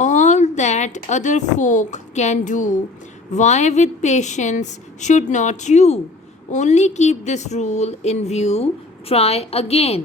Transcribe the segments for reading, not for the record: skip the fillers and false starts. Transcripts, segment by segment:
All that other folk can do, why with patience should not you? Only keep this rule in view, try again.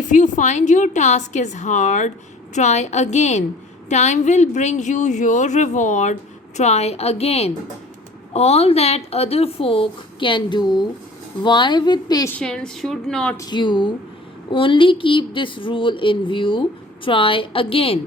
If you find your task is hard, try again. Time will bring you your reward, try again. All that other folk can do, why with patience should not you? Only keep this rule in view, try again.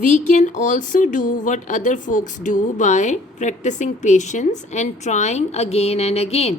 We can also do what other folks do by practicing patience and trying again and again.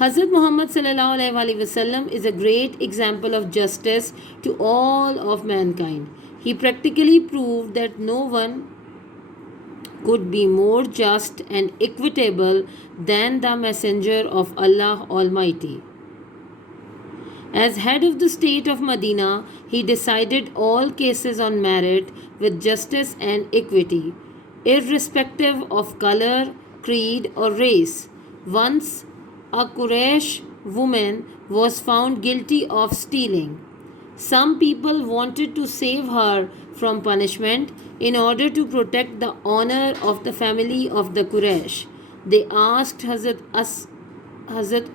Hazrat Muhammad sallallahu alaihi wasallam is a great example of justice to all of mankind. He practically proved that no one could be more just and equitable than the Messenger of Allah Almighty. As head of the state of Medina, he decided all cases on merit with justice and equity, irrespective of color, creed, or race. Once a Quraysh woman was found guilty of stealing. Some people wanted to save her from punishment in order to protect the honor of the family of the Quraysh. They asked Hazrat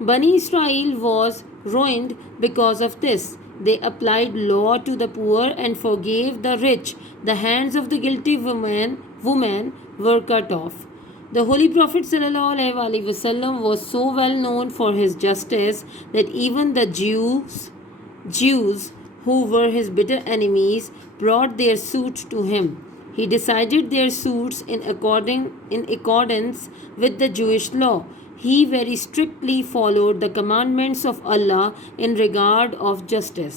Bani Israel was ruined because of this. They applied law to the poor and forgave the rich. The hands of the guilty women were cut off. The Holy Prophet ﷺ was so well known for his justice that even the Jews who were his bitter enemies brought their suit to him. He decided their suits in accordance with the Jewish law. He very strictly followed the commandments of Allah in regard of justice.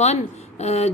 1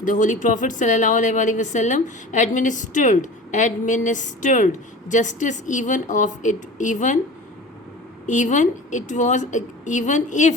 The Holy Prophet sallallahu alaihi wasallam administered justice even if,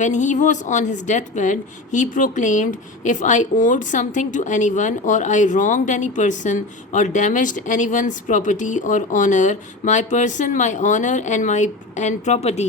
When he was on his deathbed, he proclaimed, "If I owed something to anyone, or I wronged any person, or damaged anyone's property or honor, my person, my honor, and property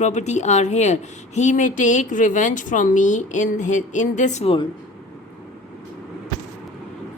property are here. He may take revenge from me in this world."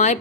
my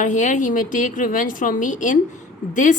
are here, he may take revenge from me in this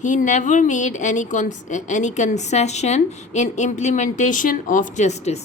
He never made any concession in implementation of justice.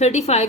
35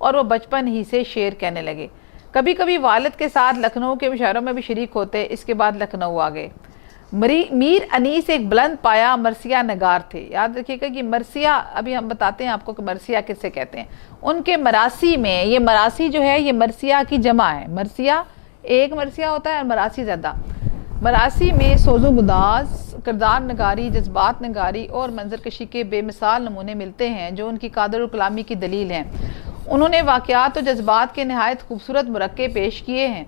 اور وہ بچپن ہی سے شعر کہنے لگے۔ کبھی کبھی والد کے ساتھ لکھنؤ کے مشاعروں میں بھی شریک ہوتے، اس کے بعد لکھنؤ آ گئے۔ میر انیس ایک بلند پایا مرثیہ نگار تھے۔ یاد رکھیے گا کہ مرثیہ، ابھی ہم بتاتے ہیں آپ کو کہ مرثیہ کسے کہتے ہیں۔ ان کے مراثی میں، یہ مراثی جو ہے یہ مرثیہ کی جمع ہے، مرثیہ ایک مرثیہ ہوتا ہے اور مراثی زیادہ۔ مراثی میں سوز و گداز، کردار نگاری، جذبات نگاری اور منظر کشی کے بے مثال نمونے ملتے ہیں جو ان کی قادر و کلامی کی دلیل ہیں۔ انہوں نے واقعات و جذبات کے نہایت خوبصورت مرکب پیش کیے ہیں۔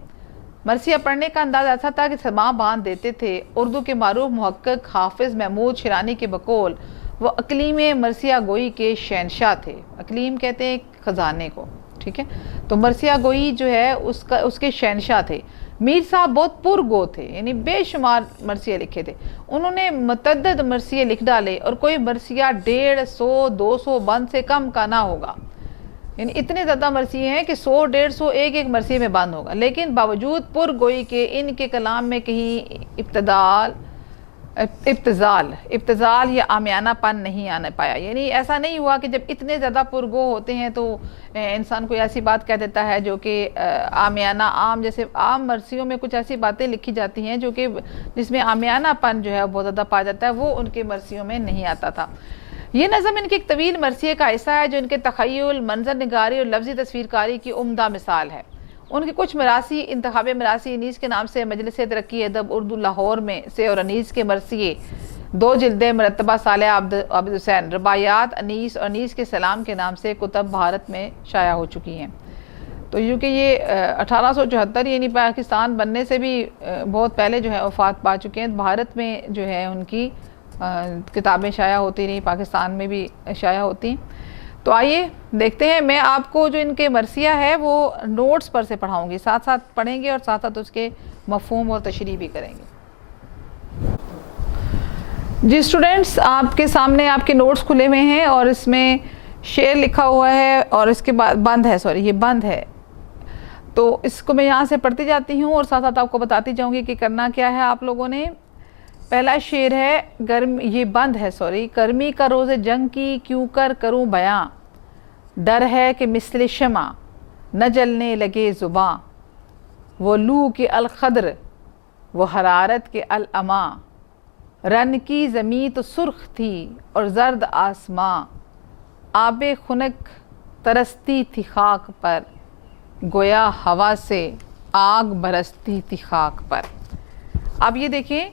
مرثیہ پڑھنے کا انداز ایسا تھا کہ سماع باندھ دیتے تھے۔ اردو کے معروف محقق حافظ محمود شیرانی کے بقول وہ اقلیم مرثیہ گوئی کے شہنشاہ تھے۔ اقلیم کہتے ہیں خزانے کو، ٹھیک ہے، تو مرثیہ گوئی جو ہے اس کے شہنشاہ تھے۔ میر صاحب بہت پرگو تھے، یعنی بے شمار مرثیے لکھے تھے۔ انہوں نے متعدد مرثیے لکھ ڈالے اور کوئی مرثیہ 150 200 بند سے کم کا نہ ہوگا، یعنی اتنے زیادہ مرثیے ہیں کہ 100 150 ایک مرثیے میں بند ہوگا۔ لیکن باوجود پرگوئی کے ان کے کلام میں کہیں ابتذال یا عامیانہ پن نہیں آنے پایا، یعنی ایسا نہیں ہوا کہ جب اتنے زیادہ پرگو ہوتے ہیں تو انسان کوئی ایسی بات کہہ دیتا ہے جو کہ عامیانہ، جیسے عام مرثیوں میں کچھ ایسی باتیں لکھی جاتی ہیں جو کہ جس میں عامیانہ پن جو ہے بہت زیادہ پایا جاتا ہے، وہ ان کے مرثیوں میں نہیں آتا تھا۔ یہ نظم ان کے ایک طویل مرثیے کا حصہ ہے جو ان کے تخیل، منظر نگاری اور لفظی تصویر کاری کی عمدہ مثال ہے۔ ان کے کچھ مراثی، انتخاب مراثی انیس کے نام سے مجلس ترقی ادب اردو لاہور میں سے اور انیس کے مرثیے 2 جلدیں مرتبہ صالح عابد حسین، رباعیات انیس اور انیس کے سلام کے نام سے کتب بھارت میں شائع ہو چکی ہیں۔ تو کیونکہ یہ 1874 یعنی پاکستان بننے سے بھی بہت پہلے جو ہے وفات پا چکے ہیں، بھارت میں جو ہے ان کی کتابیں شائع ہوتی رہی، پاکستان میں بھی شائع ہوتی ہیں۔ تو آئیے دیکھتے ہیں، میں آپ کو جو ان کے مرثیہ ہے وہ نوٹس پر سے پڑھاؤں گی، ساتھ ساتھ پڑھیں گے اور ساتھ ساتھ اس کے مفہوم اور تشریح بھی کریں گے۔ جی اسٹوڈنٹس، آپ کے سامنے آپ کے نوٹس کھلے ہوئے ہیں اور اس میں شعر لکھا ہوا ہے اور اس کے بعد بند ہے، یہ بند ہے، تو اس کو میں یہاں سے پڑھتی جاتی ہوں اور ساتھ ساتھ آپ کو بتاتی جاؤں گی کہ کرنا کیا ہے آپ لوگوں نے۔ پہلا شعر ہے یہ بند ہے، گرمی کا روز جنگ کی کیوں کر کروں بیاں، ڈر ہے کہ مثل شمع نہ جلنے لگے زباں، وہ لو کے الخضر وہ حرارت کے العما، رن کی زمیں تو سرخ تھی اور زرد آسماں، آب خنک ترستی تھی خاک پر، گویا ہوا سے آگ برستی تھی خاک پر۔ اب یہ دیکھیں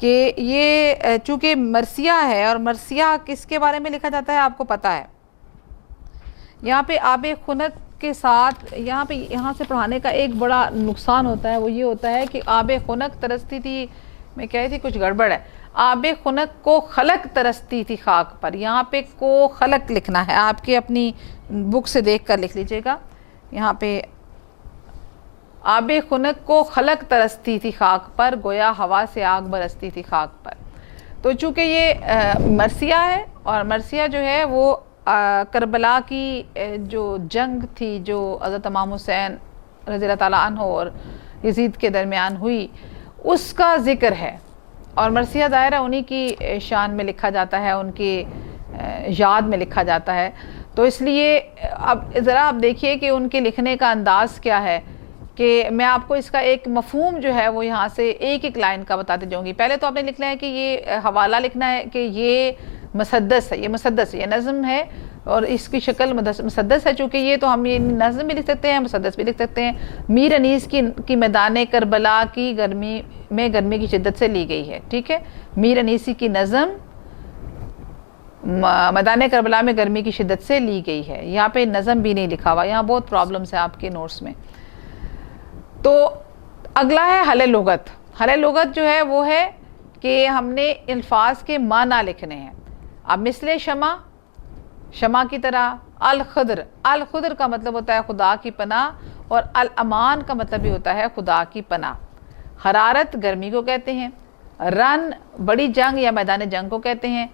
کہ یہ چونکہ مرثیہ ہے اور مرثیہ کس کے بارے میں لکھا جاتا ہے آپ کو پتہ ہے۔ یہاں پہ آب خنک کے ساتھ یہاں سے پڑھانے کا ایک بڑا نقصان ہوتا ہے، وہ یہ ہوتا ہے کہ آب خنک ترستی تھی، میں کہہ رہی تھی کچھ گڑبڑ ہے، آب خنک کو خلق ترستی تھی خاک پر، یہاں پہ کو خلق لکھنا ہے، آپ کی اپنی بک سے دیکھ کر لکھ لیجئے گا۔ یہاں پہ آب خنک کو خلق ترستی تھی خاک پر، گویا ہوا سے آگ برستی تھی خاک پر۔ تو چونکہ یہ مرثیہ ہے اور مرثیہ جو ہے وہ کربلا کی جو جنگ تھی جو حضرت امام حسین رضی اللہ تعالیٰ عنہ اور یزید کے درمیان ہوئی، اس کا ذکر ہے، اور مرثیہ دائرہ انہی کی شان میں لکھا جاتا ہے، ان کی یاد میں لکھا جاتا ہے۔ تو اس لیے اب ذرا آپ دیکھیے کہ ان کے لکھنے کا انداز کیا ہے، کہ میں آپ کو اس کا ایک مفہوم جو ہے وہ یہاں سے ایک لائن کا بتاتے جاؤں گی۔ پہلے تو آپ نے لکھنا ہے کہ یہ حوالہ لکھنا ہے کہ یہ مسدس ہے، یہ نظم ہے اور اس کی شکل مسدس ہے، چونکہ یہ تو ہم یہ نظم بھی لکھ سکتے ہیں، مسدس بھی لکھ سکتے ہیں۔ میر انیس کی میدان کربلا کی گرمی کی شدت سے لی گئی ہے، ٹھیک ہے، میر انیسی کی نظم میدان کربلا میں گرمی کی شدت سے لی گئی ہے، یہاں پہ نظم بھی نہیں لکھا ہوا، یہاں بہت پرابلمس ہیں آپ کے نوٹس میں۔ تو اگلا ہے حل لغت۔ حل لغت جو ہے وہ ہے کہ ہم نے الفاظ کے معنی لکھنے ہیں۔ اب مثل شمع کی طرح، الخضر کا مطلب ہوتا ہے خدا کی پناہ، اور الامان کا مطلب بھی ہوتا ہے خدا کی پناہ۔ حرارت گرمی کو کہتے ہیں، رن بڑی جنگ یا میدان جنگ کو کہتے ہیں،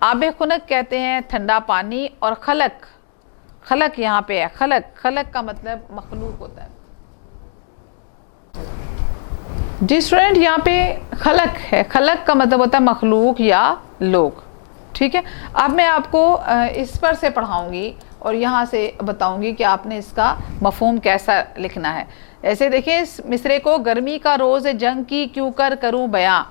آب خنک کہتے ہیں ٹھنڈا پانی، اور خلق یہاں پہ ہے، خلق کا مطلب مخلوق ہوتا ہے۔ جی اسٹوڈنٹ، یہاں پہ خلق ہے، خلق کا مطلب ہوتا ہے مخلوق یا لوگ، ٹھیک ہے۔ اب میں آپ کو اس پر سے پڑھاؤں گی اور یہاں سے بتاؤں گی کہ آپ نے اس کا مفہوم کیسا لکھنا ہے. ایسے دیکھیں اس مصرے کو, گرمی کا روز جنگ کی کیوں کر کروں بیاں,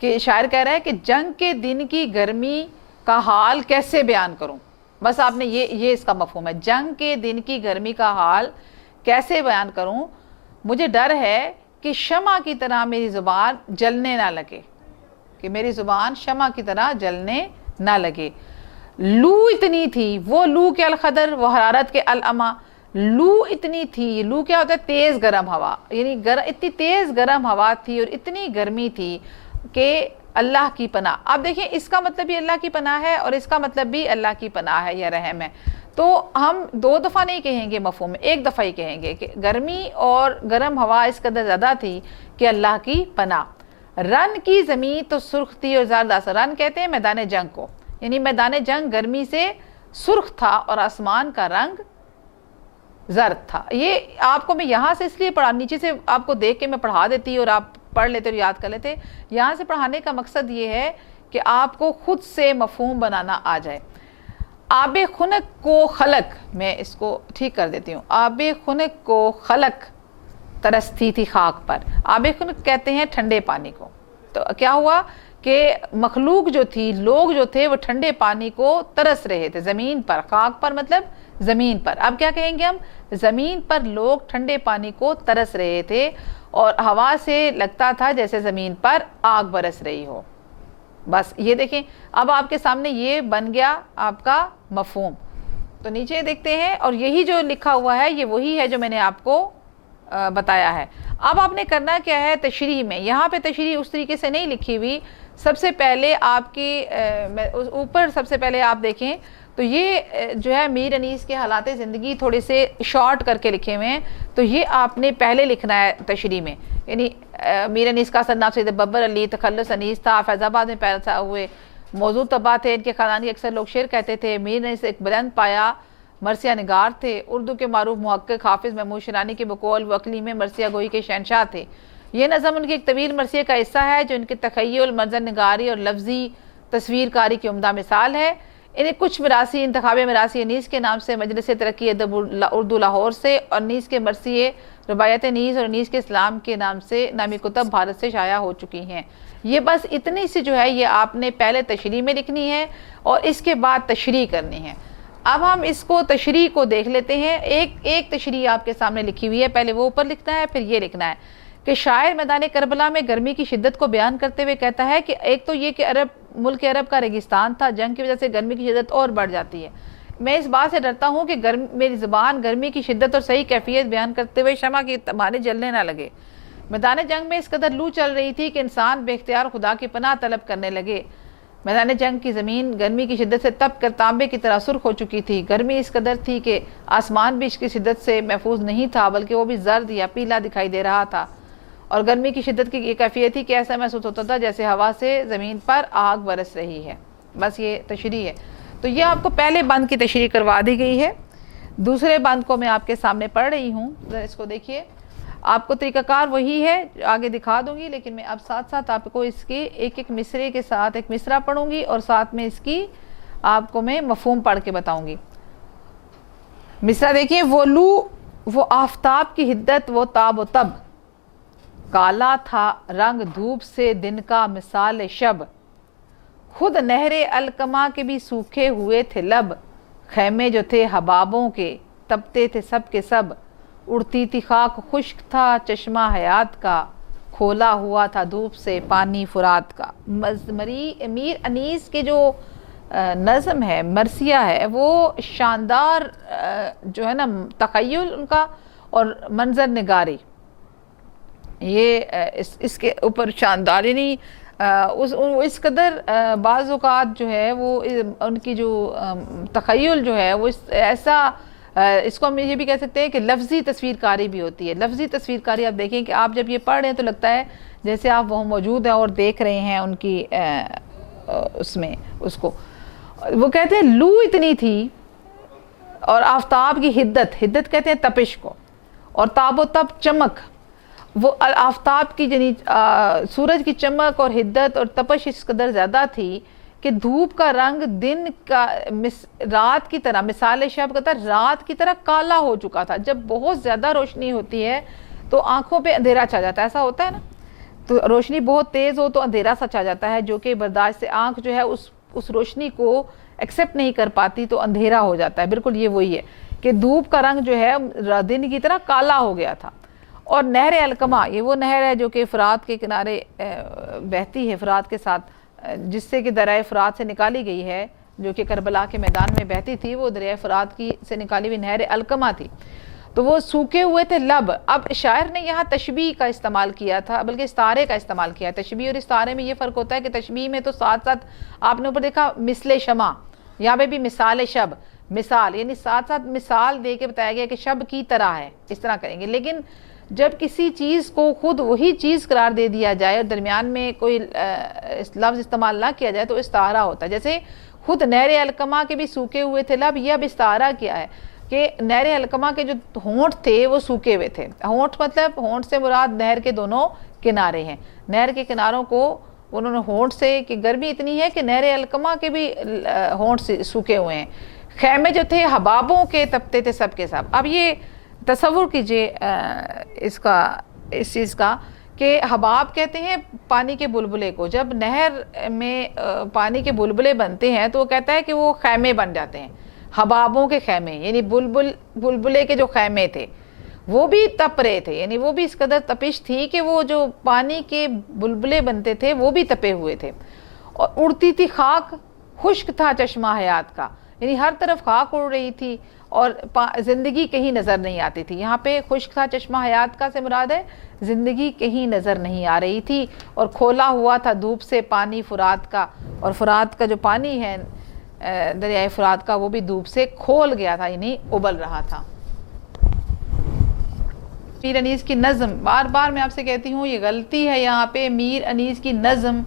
کہ شاعر کہہ رہا ہے کہ جنگ کے دن کی گرمی کا حال کیسے بیان کروں. بس آپ نے یہ اس کا مفہوم ہے, جنگ کے دن کی گرمی کا حال کیسے بیان کروں, مجھے ڈر ہے کہ شمع کی طرح میری زبان جلنے نہ لگے, کہ میری زبان شمع کی طرح جلنے نہ لگے. لو اتنی تھی, وہ لو کے الخدر, وہ حرارت کے العما. لو اتنی تھی, لو کیا ہوتا ہے, تیز گرم ہوا, یعنی اتنی تیز گرم ہوا تھی اور اتنی گرمی تھی کہ اللہ کی پناہ. اب دیکھیں اس کا مطلب بھی اللہ کی پناہ ہے اور اس کا مطلب بھی اللہ کی پناہ ہے یا رحم ہے. تو ہم 2 دفعہ نہیں کہیں گے مفہوم میں, ایک دفعہ ہی کہیں گے کہ گرمی اور گرم ہوا اس قدر زیادہ تھی کہ اللہ کی پناہ. رن کی زمین تو سرخ تھی اور زردہ سا, رن کہتے ہیں میدان جنگ کو, یعنی میدان جنگ گرمی سے سرخ تھا اور آسمان کا رنگ زرد تھا. یہ آپ کو میں یہاں سے اس لیے پڑھا, نیچے سے آپ کو دیکھ کے میں پڑھا دیتی اور آپ پڑھ لیتے اور یاد کر لیتے. یہاں سے پڑھانے کا مقصد یہ ہے کہ آپ کو خود سے مفہوم بنانا آ جائے. آب خنک کو خلق, میں اس کو ٹھیک کر دیتی ہوں, آب خنک کو خلق ترستی تھی خاک پر. آب خنک کہتے ہیں ٹھنڈے پانی کو. تو کیا ہوا کہ مخلوق جو تھی, لوگ جو تھے, وہ ٹھنڈے پانی کو ترس رہے تھے زمین پر. خاک پر مطلب زمین پر. اب کیا کہیں گے ہم, زمین پر لوگ ٹھنڈے پانی کو ترس رہے تھے اور ہوا سے لگتا تھا جیسے زمین پر آگ برس رہی ہو. بس یہ دیکھیں, اب آپ کے سامنے یہ بن گیا آپ کا مفہوم. تو نیچے دیکھتے ہیں, اور یہی جو لکھا ہوا ہے یہ وہی ہے جو میں نے آپ کو بتایا ہے. اب آپ نے کرنا کیا ہے, تشریح میں, یہاں پہ تشریح اس طریقے سے نہیں لکھی ہوئی. سب سے پہلے آپ کی اوپر سب سے پہلے آپ دیکھیں تو یہ جو ہے میر انیس کے حالات زندگی تھوڑے سے شارٹ کر کے لکھے ہوئے ہیں. تو یہ آپ نے پہلے لکھنا ہے تشریح میں. یعنی میر انیس کا اصل نام سید ببر علی تخلص انیس تھا, فیض آباد میں پیدا ہوئے, موضوع طبع تھے, ان کے خاندان کے اکثر لوگ شعر کہتے تھے. میر انیس ایک بلند پایا مرثیہ نگار تھے. اردو کے معروف محقق حافظ محمود شیرانی کے بقول وہ اقلیم مرثیہ گوئی کے شہنشاہ تھے. یہ نظم ان کی ایک طویل مرثیے کا حصہ ہے جو ان کے تخیل, منظر نگاری اور لفظی تصویر کاری کی عمدہ مثال ہے. انہیں کچھ میراثی انتخاب میراثی انیس کے نام سے مجلس ترقی ادب اردو لاہور سے, اور انیس کے مرثیے روایت انیس اور انیس کے اسلام کے نام سے نامی کتب بھارت سے شائع ہو چکی ہیں. یہ بس اتنی سی جو ہے یہ آپ نے پہلے تشریح میں لکھنی ہے اور اس کے بعد تشریح کرنی ہے. اب ہم اس کو تشریح کو دیکھ لیتے ہیں. ایک تشریح آپ کے سامنے لکھی ہوئی ہے, پہلے وہ اوپر لکھنا ہے پھر یہ لکھنا ہے کہ شاعر میدان کربلا میں گرمی کی شدت کو بیان کرتے ہوئے کہتا ہے کہ ایک تو یہ کہ ملک عرب کا ریگستان تھا, جنگ کی وجہ سے گرمی کی شدت اور بڑھ جاتی ہے. میں اس بات سے ڈرتا ہوں کہ میری زبان گرمی کی شدت اور صحیح کیفیت بیان کرتے ہوئے شمع کی مانے جلنے نہ لگے. میدان جنگ میں اس قدر لو چل رہی تھی کہ انسان بے اختیار خدا کی پناہ طلب کرنے لگے. میدان جنگ کی زمین گرمی کی شدت سے تپ کر تانبے کی طرح سرخ ہو چکی تھی. گرمی اس قدر تھی کہ آسمان بھی اس کی شدت سے محفوظ نہیں تھا, بلکہ وہ بھی زرد یا پیلا دکھائی دے رہا تھا. اور گرمی کی شدت کی یہ کیفیت تھی کہ ایسا محسوس ہوتا تھا جیسے ہوا سے زمین پر آگ برس رہی ہے. بس یہ تشریح ہے. تو یہ آپ کو پہلے بند کی تشریح کروا دی گئی ہے. دوسرے بند کو میں آپ کے سامنے پڑھ رہی ہوں, اس کو دیکھیے. آپ کو طریقہ کار وہی ہے, آگے دکھا دوں گی, لیکن میں اب ساتھ ساتھ آپ کو اس کے ایک ایک مصرے کے ساتھ ایک مصرع پڑھوں گی اور ساتھ میں اس کی آپ کو میں مفہوم پڑھ کے بتاؤں گی. مصرع دیکھیے. وہ لو, وہ آفتاب کی حدت, وہ تاب و تب, کالا تھا رنگ دھوپ سے دن کا مثال شب, خود نہر الکما کے بھی سوکھے ہوئے تھے لب, خیمے جو تھے حبابوں کے تپتے تھے سب کے سب, اڑتی تھی خاک خشک تھا چشمہ حیات کا, کھولا ہوا تھا دھوپ سے پانی فرات کا. میر انیس کے جو نظم ہے, مرثیہ ہے, وہ شاندار جو ہے نا تخیل ان کا اور منظر نگاری, یہ اس کے اوپر شاندار, یعنی اس قدر بعض اوقات جو ہے وہ ان کی جو تخیل جو ہے وہ ایسا, اس کو ہم یہ بھی کہہ سکتے ہیں کہ لفظی تصویر کاری بھی ہوتی ہے. لفظی تصویر کاری آپ دیکھیں کہ آپ جب یہ پڑھ رہے ہیں تو لگتا ہے جیسے آپ وہاں موجود ہیں اور دیکھ رہے ہیں ان کی اس میں اس کو. وہ کہتے ہیں لو اتنی تھی اور آفتاب کی حدت, حدت کہتے ہیں تپش کو, اور تاب و تب چمک, وہ آفتاب کی یعنی سورج کی چمک اور حدت اور تپش اس قدر زیادہ تھی کہ دھوپ کا رنگ دن کا رات کی طرح، مثال شب کہتا ہے رات کی طرح کالا ہو چکا تھا. جب بہت زیادہ روشنی ہوتی ہے تو آنکھوں پہ اندھیرا چھا جاتا ہے، ایسا ہوتا ہے نا. تو روشنی بہت تیز ہو تو اندھیرا سا چھا جاتا ہے، جو کہ برداشت سے آنکھ جو ہے اس روشنی کو ایکسیپٹ نہیں کر پاتی تو اندھیرا ہو جاتا ہے. بالکل یہ وہی ہے کہ دھوپ کا رنگ جو ہے دن کی طرح کالا ہو گیا تھا. اور نہر علقمہ، یہ وہ نہر ہے جو کہ فرات کے کنارے بہتی ہے، فرات کے ساتھ، جس سے کہ دریائے فرات سے نکالی گئی ہے، جو کہ کربلا کے میدان میں بہتی تھی، وہ دریائے فرات کی سے نکالی ہوئی نہر علقمہ تھی. تو وہ سوکھے ہوئے تھے لب. اب شاعر نے یہاں تشبیہ کا استعمال کیا تھا، بلکہ استعارے کا استعمال کیا ہے. تشبیہ اور استعارے میں یہ فرق ہوتا ہے کہ تشبیہ میں تو ساتھ ساتھ آپ نے اوپر دیکھا مثل شمع، یہاں پہ بھی مثال شب، مثال یعنی ساتھ ساتھ مثال دے کے بتایا گیا کہ شب کی طرح ہے، اس طرح کریں گے. لیکن جب کسی چیز کو خود وہی چیز قرار دے دیا جائے اور درمیان میں کوئی لفظ استعمال نہ کیا جائے تو استعارہ ہوتا ہے. جیسے خود نہر علقمہ کے بھی سوکھے ہوئے تھے لب، یہ اب استعارہ کیا ہے کہ نہر علقمہ کے جو ہونٹ تھے وہ سوکھے ہوئے تھے. ہونٹ مطلب ہونٹ سے مراد نہر کے دونوں کنارے ہیں. نہر کے کناروں کو انہوں نے ہونٹ سے، کہ گرمی اتنی ہے کہ نہر علقمہ کے بھی ہونٹ سے سوکھے ہوئے ہیں. خیمے جو تھے حبابوں کے تپتے تھے سب کے سب. اب یہ تصور کیجئے اس چیز کا کہ حباب کہتے ہیں پانی کے بلبلے کو. جب نہر میں پانی کے بلبلے بنتے ہیں تو وہ کہتا ہے کہ وہ خیمے بن جاتے ہیں، حبابوں کے خیمے، یعنی بلبلے کے جو خیمے تھے وہ بھی تپ رہے تھے. یعنی وہ بھی اس قدر تپش تھی کہ وہ جو پانی کے بلبلے بنتے تھے وہ بھی تپے ہوئے تھے. اور اڑتی تھی خاک، خشک تھا چشمہ حیات کا، یعنی ہر طرف خاک اڑ رہی تھی اور زندگی کہیں نظر نہیں آتی تھی. یہاں پہ خشک تھا چشمہ حیات کا سے مراد ہے زندگی کہیں نظر نہیں آ رہی تھی. اور کھولا ہوا تھا دھوپ سے پانی فرات کا، اور فرات کا جو پانی ہے دریائے فرات کا وہ بھی دھوپ سے کھول گیا تھا، یعنی ابل رہا تھا. میر انیس کی نظم، بار بار میں آپ سے کہتی ہوں یہ غلطی ہے یہاں پہ. میر انیس کی نظم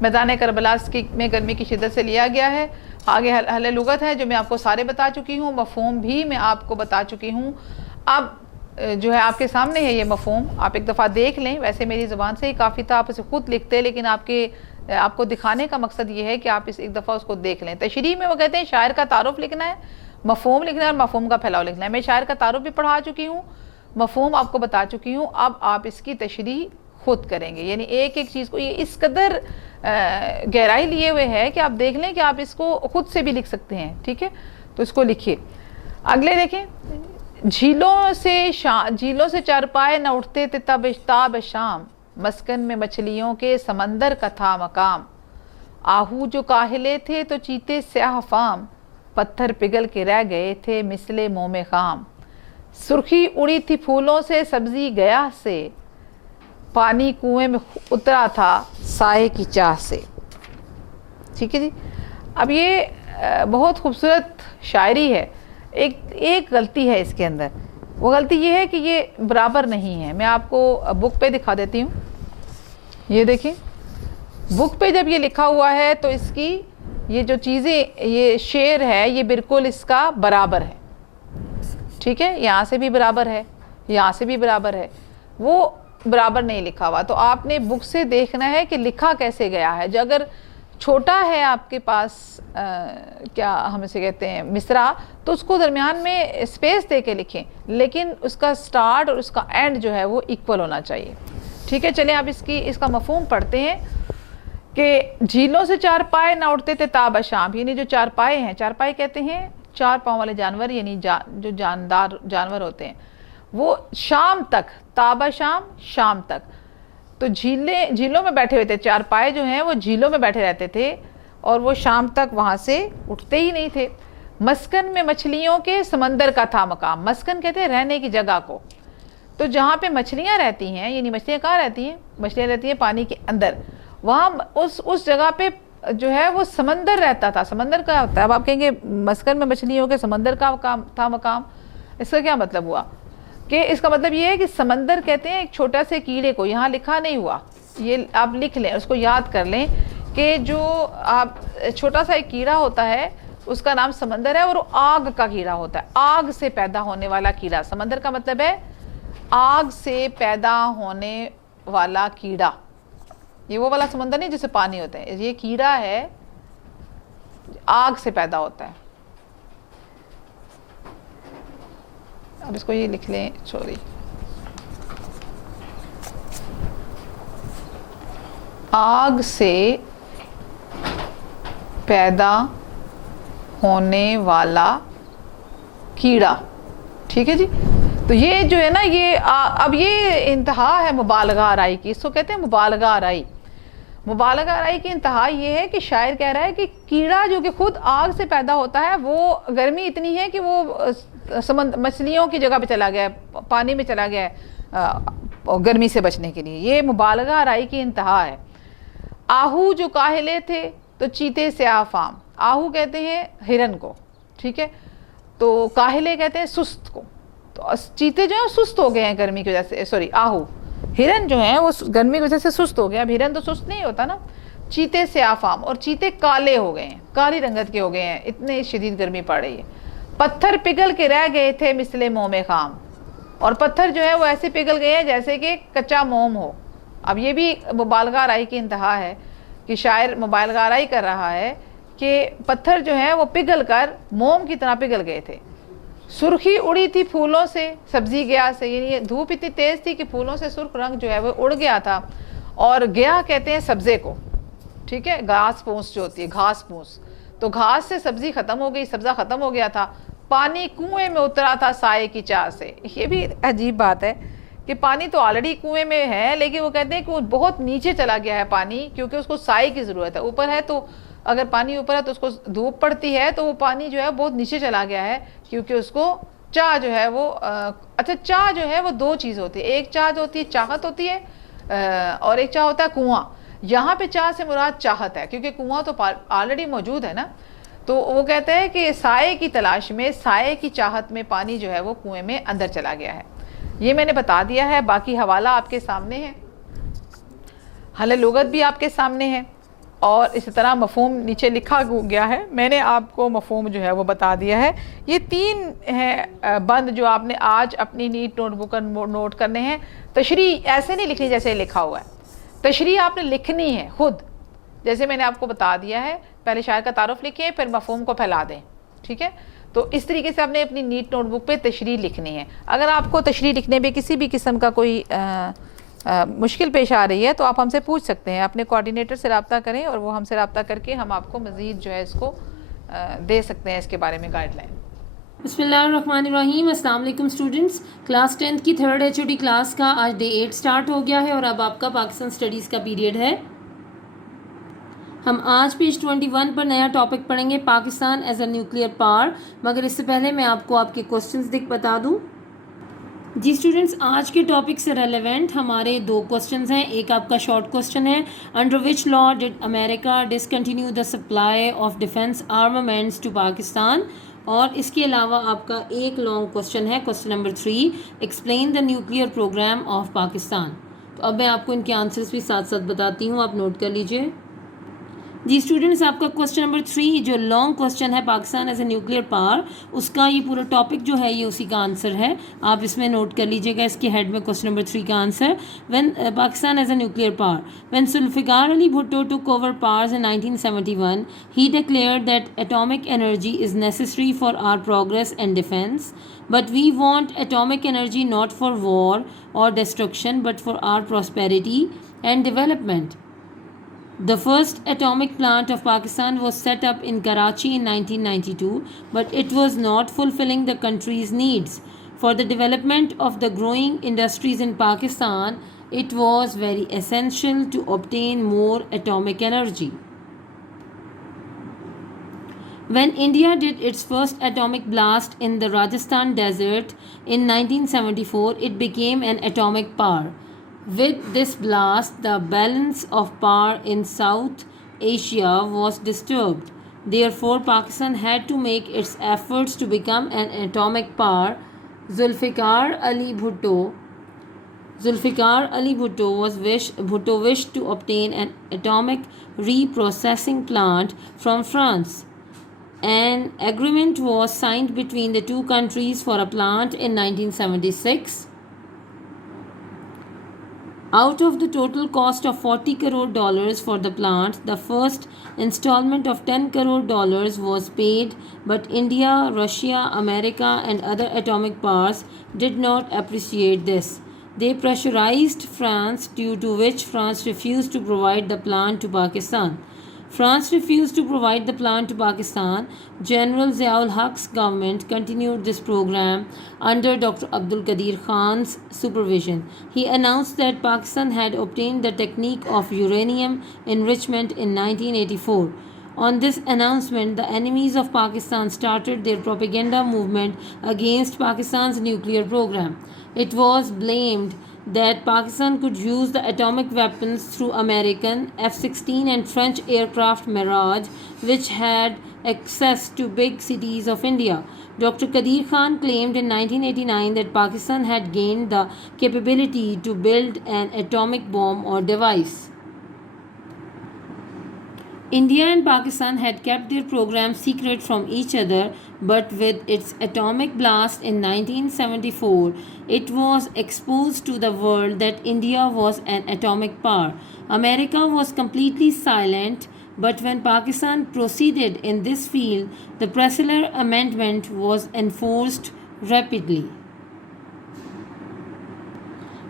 میدان کربلا میں گرمی کی شدت سے لیا گیا ہے. آگے حل لغت ہے جو میں آپ کو سارے بتا چکی ہوں، مفہوم بھی میں آپ کو بتا چکی ہوں. اب جو ہے آپ کے سامنے ہے یہ مفہوم، آپ ایک دفعہ دیکھ لیں. ویسے میری زبان سے ہی کافی تھا، آپ اسے خود لکھتے، لیکن آپ کو دکھانے کا مقصد یہ ہے کہ آپ ایک دفعہ اس کو دیکھ لیں. تشریح میں وہ کہتے ہیں شاعر کا تعارف لکھنا ہے، مفہوم لکھنا ہے اور مفہوم کا پھیلاؤ لکھنا ہے. میں شاعر کا تعارف بھی پڑھا چکی ہوں، مفہوم آپ کو بتا چکی ہوں. اب آپ اس کی تشریح خود کریں گے، یعنی ایک ایک چیز کو یہ اس قدر گہرائی لیے ہوئے ہے کہ آپ دیکھ لیں کہ آپ اس کو خود سے بھی لکھ سکتے ہیں. ٹھیک ہے، تو اس کو لکھیے. اگلے دیکھیں، جھیلوں سے چارپائے نہ اٹھتے تھے تاب شام، مسکن میں مچھلیوں کے سمندر کا تھا مقام. آہو جو کاہلے تھے تو چیتے سیاہ فام، پتھر پگھل کے رہ گئے تھے مثل موم خام. سرخی اڑی تھی پھولوں سے سبزی گیا سے، پانی کنویں میں اترا تھا سائے کی چاہ سے. ٹھیک ہے جی. اب یہ بہت خوبصورت شاعری ہے. ایک غلطی ہے اس کے اندر، وہ غلطی یہ ہے کہ یہ برابر نہیں ہے. میں آپ کو بک پہ دکھا دیتی ہوں. یہ دیکھیں، بک پہ جب یہ لکھا ہوا ہے تو اس کی یہ جو چیزیں، یہ شعر ہے یہ بالکل اس کا برابر ہے. ٹھیک ہے، یہاں سے بھی برابر ہے، یہاں سے بھی برابر ہے، وہ برابر نہیں لکھا ہوا. تو آپ نے بک سے دیکھنا ہے کہ لکھا کیسے گیا ہے. جو اگر چھوٹا ہے آپ کے پاس کیا ہم اسے کہتے ہیں مصرع، تو اس کو درمیان میں اسپیس دے کے لکھیں، لیکن اس کا سٹارٹ اور اس کا اینڈ جو ہے وہ ایکول ہونا چاہیے. ٹھیک ہے، چلیں اب اس کا مفہوم پڑھتے ہیں کہ جھیلوں سے چار پائے نہ اٹھتے تھے تاب شام. یعنی جو چار پائے ہیں، چار پائے کہتے ہیں چار پاؤں والے جانور، یعنی جو جاندار جانور ہوتے ہیں، وہ شام تک، تاب شام، شام تک. تو جھیلوں میں بیٹھے ہوئے تھے. چار پائے جو ہیں وہ جھیلوں میں بیٹھے رہتے تھے اور وہ شام تک وہاں سے اٹھتے ہی نہیں تھے. مسکن میں مچھلیوں کے سمندر کا تھا مقام. مسکن کہتے ہیں رہنے کی جگہ کو. تو جہاں پہ مچھلیاں رہتی ہیں، یعنی مچھلیاں کہاں رہتی ہیں؟ مچھلیاں رہتی ہیں پانی کے اندر. وہاں اس جگہ پہ جو ہے وہ سمندر رہتا تھا. سمندر کا ہوتا ہے، اب آپ کہیں گے مسکن میں مچھلیوں کے سمندر کا تھا مقام، اس کا کیا مطلب ہوا؟ کہ اس کا مطلب یہ ہے کہ سمندر کہتے ہیں ایک چھوٹا سے کیڑے کو. یہاں لکھا نہیں ہوا، یہ آپ لکھ لیں، اس کو یاد کر لیں کہ جو آپ چھوٹا سا ایک کیڑا ہوتا ہے اس کا نام سمندر ہے، اور وہ آگ کا کیڑا ہوتا ہے، آگ سے پیدا ہونے والا کیڑا. سمندر کا مطلب ہے آگ سے پیدا ہونے والا کیڑا. یہ وہ والا سمندر نہیں جس سے پانی ہوتا ہے، یہ کیڑا ہے آگ سے پیدا ہوتا ہے. اب اس کو یہ لکھ لیں, سوری, آگ سے پیدا ہونے والا کیڑا. ٹھیک ہے جی. تو یہ جو ہے نا, یہ اب یہ انتہا ہے مبالغہ آرائی کی, اس کو کہتے ہیں مبالغہ آرائی. مبالغہ آرائی کی انتہا یہ ہے کہ شاعر کہہ رہا ہے کہ کیڑا جو کہ خود آگ سے پیدا ہوتا ہے, وہ گرمی اتنی ہے کہ وہ مچھلیوں کی جگہ پہ چلا گیا ہے, پانی میں چلا گیا ہے گرمی سے بچنے کے لیے. یہ مبالغہ آرائی کی انتہا ہے. آہو جو کاہلے تھے تو چیتے سیاہ فام. آہو کہتے ہیں ہرن کو, ٹھیک ہے, تو کاہلے کہتے ہیں سست کو. تو چیتے جو ہیں سست ہو گئے ہیں گرمی کی وجہ سے, سوری آہو, ہرن جو ہیں وہ گرمی کی وجہ سے سست ہو گیا. اب ہرن تو سست نہیں ہوتا نا. چیتے سیاہ فام, اور چیتے کالے ہو گئے ہیں, کالی رنگت کے ہو گئے ہیں, اتنے شدید گرمی پڑ رہی ہے. پتھر پگھل کے رہ گئے تھے مثل موم خام, اور پتھر جو ہے وہ ایسے پگھل گئے ہیں جیسے کہ کچا موم ہو. اب یہ بھی مبالغہ آرائی کی انتہا ہے کہ شاعر مبالغہ آرائی کر رہا ہے کہ پتھر جو ہیں وہ پگھل کر موم کی طرح پگھل گئے تھے. سرخی اڑی تھی پھولوں سے سبزی گیا سے, یعنی دھوپ اتنی تیز تھی کہ پھولوں سے سرخ رنگ جو ہے وہ اڑ گیا تھا. اور گیا کہتے ہیں سبزے کو, ٹھیک ہے, گھاس پھوس جو ہوتی ہے, گھاس پھوس. تو گھاس سے سبزی ختم ہو گئی, سبزہ ختم ہو گیا تھا. پانی کنویں میں اترا تھا سائے کی چاہ سے. یہ بھی عجیب بات ہے کہ پانی تو آلریڈی کنویں میں ہے, لیکن وہ کہتے ہیں کہ وہ بہت نیچے چلا گیا ہے پانی, کیونکہ اس کو سائے کی ضرورت ہے. اوپر ہے تو اگر پانی اوپر ہے تو اس کو دھوپ پڑتی ہے, تو وہ پانی جو ہے بہت نیچے چلا گیا ہے, کیونکہ اس کو چاہ جو ہے وہ اچھا, چاہ جو ہے وہ دو چیز ہوتی ہے. ایک چاہ جو ہوتی ہے چاہت ہوتی ہے, اور ایک چاہ ہوتا ہے کنواں. یہاں پہ چاہ سے مراد چاہت ہے, کیونکہ کنواں تو آلریڈی موجود ہے نا. تو وہ کہتے ہیں کہ سائے کی تلاش میں, سائے کی چاہت میں پانی جو ہے وہ کنویں میں اندر چلا گیا ہے. یہ میں نے بتا دیا ہے. باقی حوالہ آپ کے سامنے ہے, حل لغت بھی آپ کے سامنے ہے, اور اسی طرح مفہوم نیچے لکھا گیا ہے. میں نے آپ کو مفہوم جو ہے وہ بتا دیا ہے. یہ 3 ہیں بند جو آپ نے آج اپنی نیٹ نوٹ بک پر نوٹ کرنے ہیں. تشریح ایسے نہیں لکھنی جیسے لکھا ہوا ہے, تشریح آپ نے لکھنی ہے خود, جیسے میں نے آپ کو بتا دیا ہے. پہلے شاعر کا تعارف لکھیں, پھر مفہوم کو پھیلا دیں, ٹھیک ہے. تو اس طریقے سے آپ نے اپنی نیٹ نوٹ بک پہ تشریح لکھنی ہے. اگر آپ کو تشریح لکھنے میں کسی بھی قسم کا کوئی مشکل پیش آ رہی ہے تو آپ ہم سے پوچھ سکتے ہیں. اپنے کوآرڈینیٹر سے رابطہ کریں, اور وہ ہم سے رابطہ کر کے ہم آپ کو مزید جو ہے اس کو دے سکتے ہیں, اس کے بارے میں گائیڈ لائن. بسم اللہ الرحمن الرحیم. السلام علیکم اسٹوڈنٹس. کلاس 10 کی 3rd HOD کلاس کا آج ڈے 8 سٹارٹ ہو گیا ہے, اور اب آپ کا پاکستان اسٹڈیز کا پیریڈ ہے. ہم آج پیج 21 پر نیا ٹاپک پڑھیں گے, Pakistan as a nuclear power. مگر اس سے پہلے میں آپ کو آپ کے کوسچنز بتا دوں. جی اسٹوڈنٹس, آج کے ٹاپک سے ریلیونٹ ہمارے 2 کوسچنز ہیں. ایک آپ کا شارٹ کوسچن ہے, under which law did America discontinue the supply of defence armaments to Pakistan. اور اس کے علاوہ آپ کا ایک لانگ کوسچن ہے, question number 3, explain the nuclear programme of Pakistan. تو اب میں آپ کو ان کے آنسرس بھی ساتھ ساتھ بتاتی ہوں, آپ نوٹ کر لیجئے. جی اسٹوڈنٹس, آپ کا کوسچن نمبر 3 جو لانگ کوسچن ہے, Pakistan as a nuclear power, اس کا یہ پورا ٹاپک جو ہے یہ اسی کا آنسر ہے. آپ اس میں نوٹ کر لیجئے گا, اس کے ہیڈ میں کوسچن نمبر 3 کا answer. When Pakistan as a nuclear power, when Zulfiqar Ali Bhutto took over powers in 1971, he declared that atomic energy is necessary for our progress and defense, but we want atomic energy not for war or destruction but for our prosperity and development. The first atomic plant of Pakistan was set up in Karachi in 1992, but it was not fulfilling the country's needs. For the development of the growing industries in Pakistan, it was very essential to obtain more atomic energy. When India did its first atomic blast in the Rajasthan desert in 1974, it became an atomic power. With this blast, the balance of power in South Asia was disturbed. Therefore, Pakistan had to make its efforts to become an atomic power. Zulfikar Ali Bhutto wished to obtain an atomic reprocessing plant from France. An agreement was signed between the two countries for a plant in 1976. Out of the total cost of $40 crore for the plant, the first installment of $10 crore was paid, but India, Russia, America, and other atomic powers did not appreciate this. They pressurized France, due to which France refused to provide the plant to Pakistan. France refused to provide the plant to Pakistan. General Ziaul Haq's government continued this program under Dr. Abdul Qadir Khan's supervision. He announced that Pakistan had obtained the technique of uranium enrichment in 1984. On this announcement, the enemies of Pakistan started their propaganda movement against Pakistan's nuclear program. It was blamed that Pakistan could use the atomic weapons through American F-16 and French aircraft Mirage, which had access to big cities of India. Dr. Qadir Khan claimed in 1989 that Pakistan had gained the capability to build an atomic bomb or device. India and Pakistan had kept their program secret from each other, but with its atomic blast in 1974, it was exposed to the world that India was an atomic power. America was completely silent, but when Pakistan proceeded in this field, the Pressler Amendment was enforced rapidly.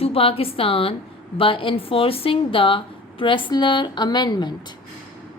to Pakistan by enforcing the Pressler Amendment.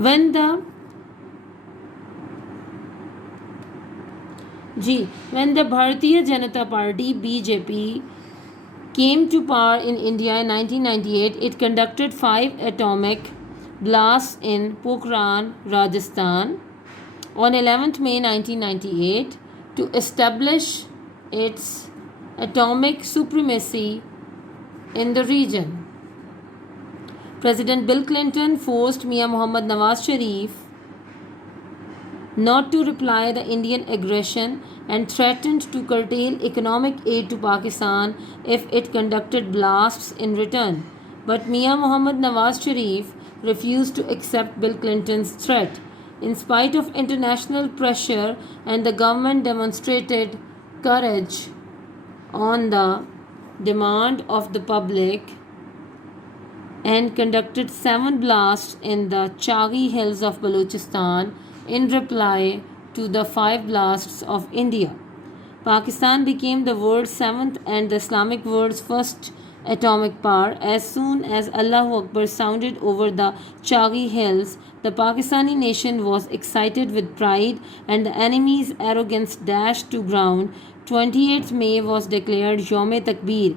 when the Bharatiya Janata Party BJP came to power in India in 1998, it conducted 5 atomic blasts in Pokhran, Rajasthan on 11th May 1998 to establish its atomic supremacy in the region. President Bill Clinton forced Mia Mohammad Nawaz Sharif not to reply the Indian aggression and threatened to curtail economic aid to Pakistan if it conducted blasts in return. But Mia Mohammad Nawaz Sharif refused to accept Bill Clinton's threat. In spite of international pressure, and the government demonstrated courage on the demand of the public and conducted 7 blasts in the Chaghi Hills of Balochistan in reply to the 5 blasts of India. Pakistan became the world's 7th and the Islamic world's first atomic power. As soon as Allahu Akbar sounded over the Chaghi Hills, the Pakistani nation was excited with pride and the enemy's arrogance dashed to ground. 28th May was declared Yom Takbir.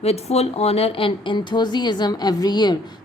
with full honor and enthusiasm every year.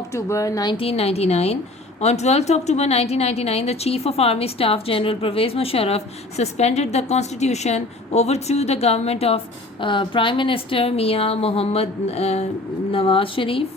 October 1999. On 12th October 1999, the Chief of Army Staff General Pervez Musharraf suspended the Constitution, overthrew the government of Prime Minister Mia Mohammad Nawaz Sharif.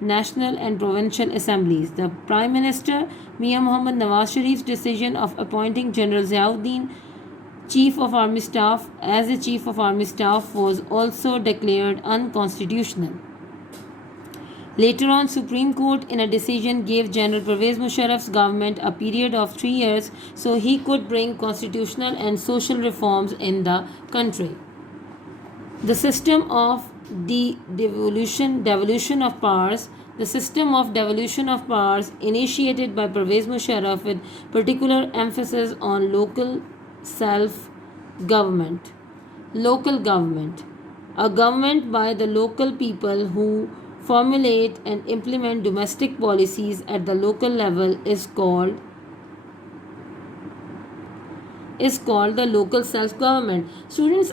national and provincial assemblies. The Prime Minister Mian Mohammad Nawaz Sharif's decision of appointing General Ziauddin Chief of Army Staff as a Chief of Army Staff was also declared unconstitutional. Later on, Supreme Court in a decision gave General Pervez Musharraf's government a period of 3 years so he could bring constitutional and social reforms in the country. The system of devolution of powers. The system of devolution of powers initiated by Pervez Musharraf with particular emphasis on local self-government. Local government. A government by the local people who formulate and implement domestic policies at the local level is called the local self government. Students,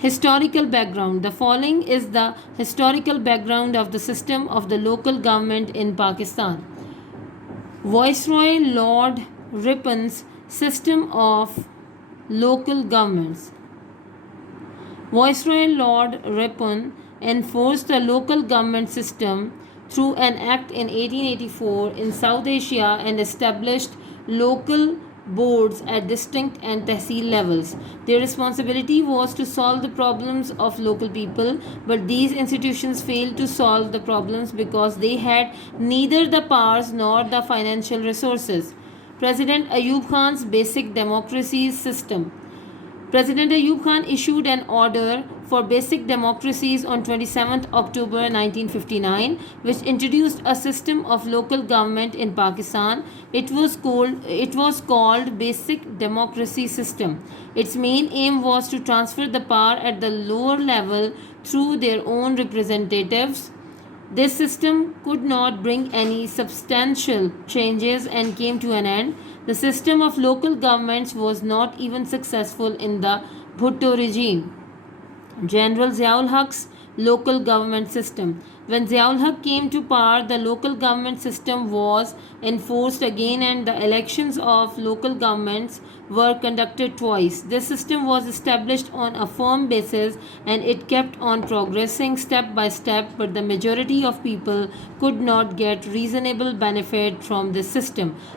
Historical background. The following is the historical background of the system of the local government in Pakistan. Viceroy Lord Ripon's system of local governments. Viceroy Lord Ripon enforced the local government system through an act in 1884 in South Asia and established local boards at district and tehsil levels. Their responsibility was to solve the problems of local people, but these institutions failed to solve the problems because they had neither the powers nor the financial resources. President Ayub Khan's basic democracy system. President Ayub Khan issued an order for basic democracies on 27th October 1959, which introduced a system of local government in Pakistan. It was called Basic Democracy System. Its main aim was to transfer the power at the lower level through their own representatives. This system could not bring any substantial changes and came to an end. The system of local governments was not even successful in the Bhutto regime. General Ziaul Haq's local government system. When Ziaul Haq came to power, the local government system was enforced again and the elections of local governments were conducted twice. This system was established on a firm basis and it kept on progressing step by step, but the majority of people could not get reasonable benefit from this system.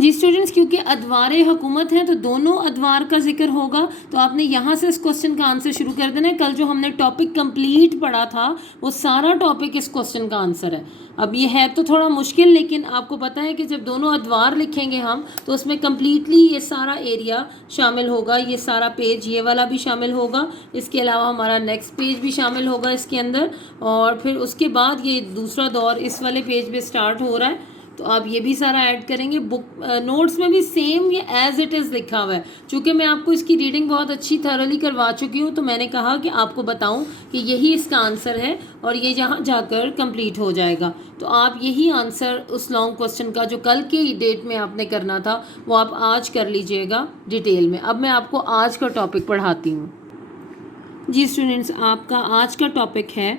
جی students, کیونکہ ادوار حکومت ہیں تو دونوں ادوار کا ذکر ہوگا، تو آپ نے یہاں سے اس کوسچن کا آنسر شروع کر دینا ہے. کل جو ہم نے ٹاپک کمپلیٹ پڑھا تھا وہ سارا ٹاپک اس کوسچن کا آنسر ہے. اب یہ ہے تو تھوڑا مشکل، لیکن آپ کو پتہ ہے کہ جب دونوں ادوار لکھیں گے ہم تو اس میں کمپلیٹلی یہ سارا ایریا شامل ہوگا، یہ سارا پیج یہ والا بھی شامل ہوگا، اس کے علاوہ ہمارا نیکسٹ پیج بھی شامل ہوگا اس کے اندر، اور پھر اس کے بعد یہ دوسرا دور اس والے پیج پہ سٹارٹ ہو رہا ہے، تو آپ یہ بھی سارا ایڈ کریں گے. بک نوٹس میں بھی سیم یہ ایز اٹ از لکھا ہوا ہے. چونکہ میں آپ کو اس کی ریڈنگ بہت اچھی تھرلی کروا چکی ہوں، تو میں نے کہا کہ آپ کو بتاؤں کہ یہی اس کا آنسر ہے اور یہ جہاں جا کر کمپلیٹ ہو جائے گا. تو آپ یہی آنسر اس لانگ کوسچن کا جو کل کی ڈیٹ میں آپ نے کرنا تھا وہ آپ آج کر لیجئے گا ڈیٹیل میں. اب میں آپ کو آج کا ٹاپک پڑھاتی ہوں. جی اسٹوڈنٹس، آپ کا آج کا ٹاپک ہے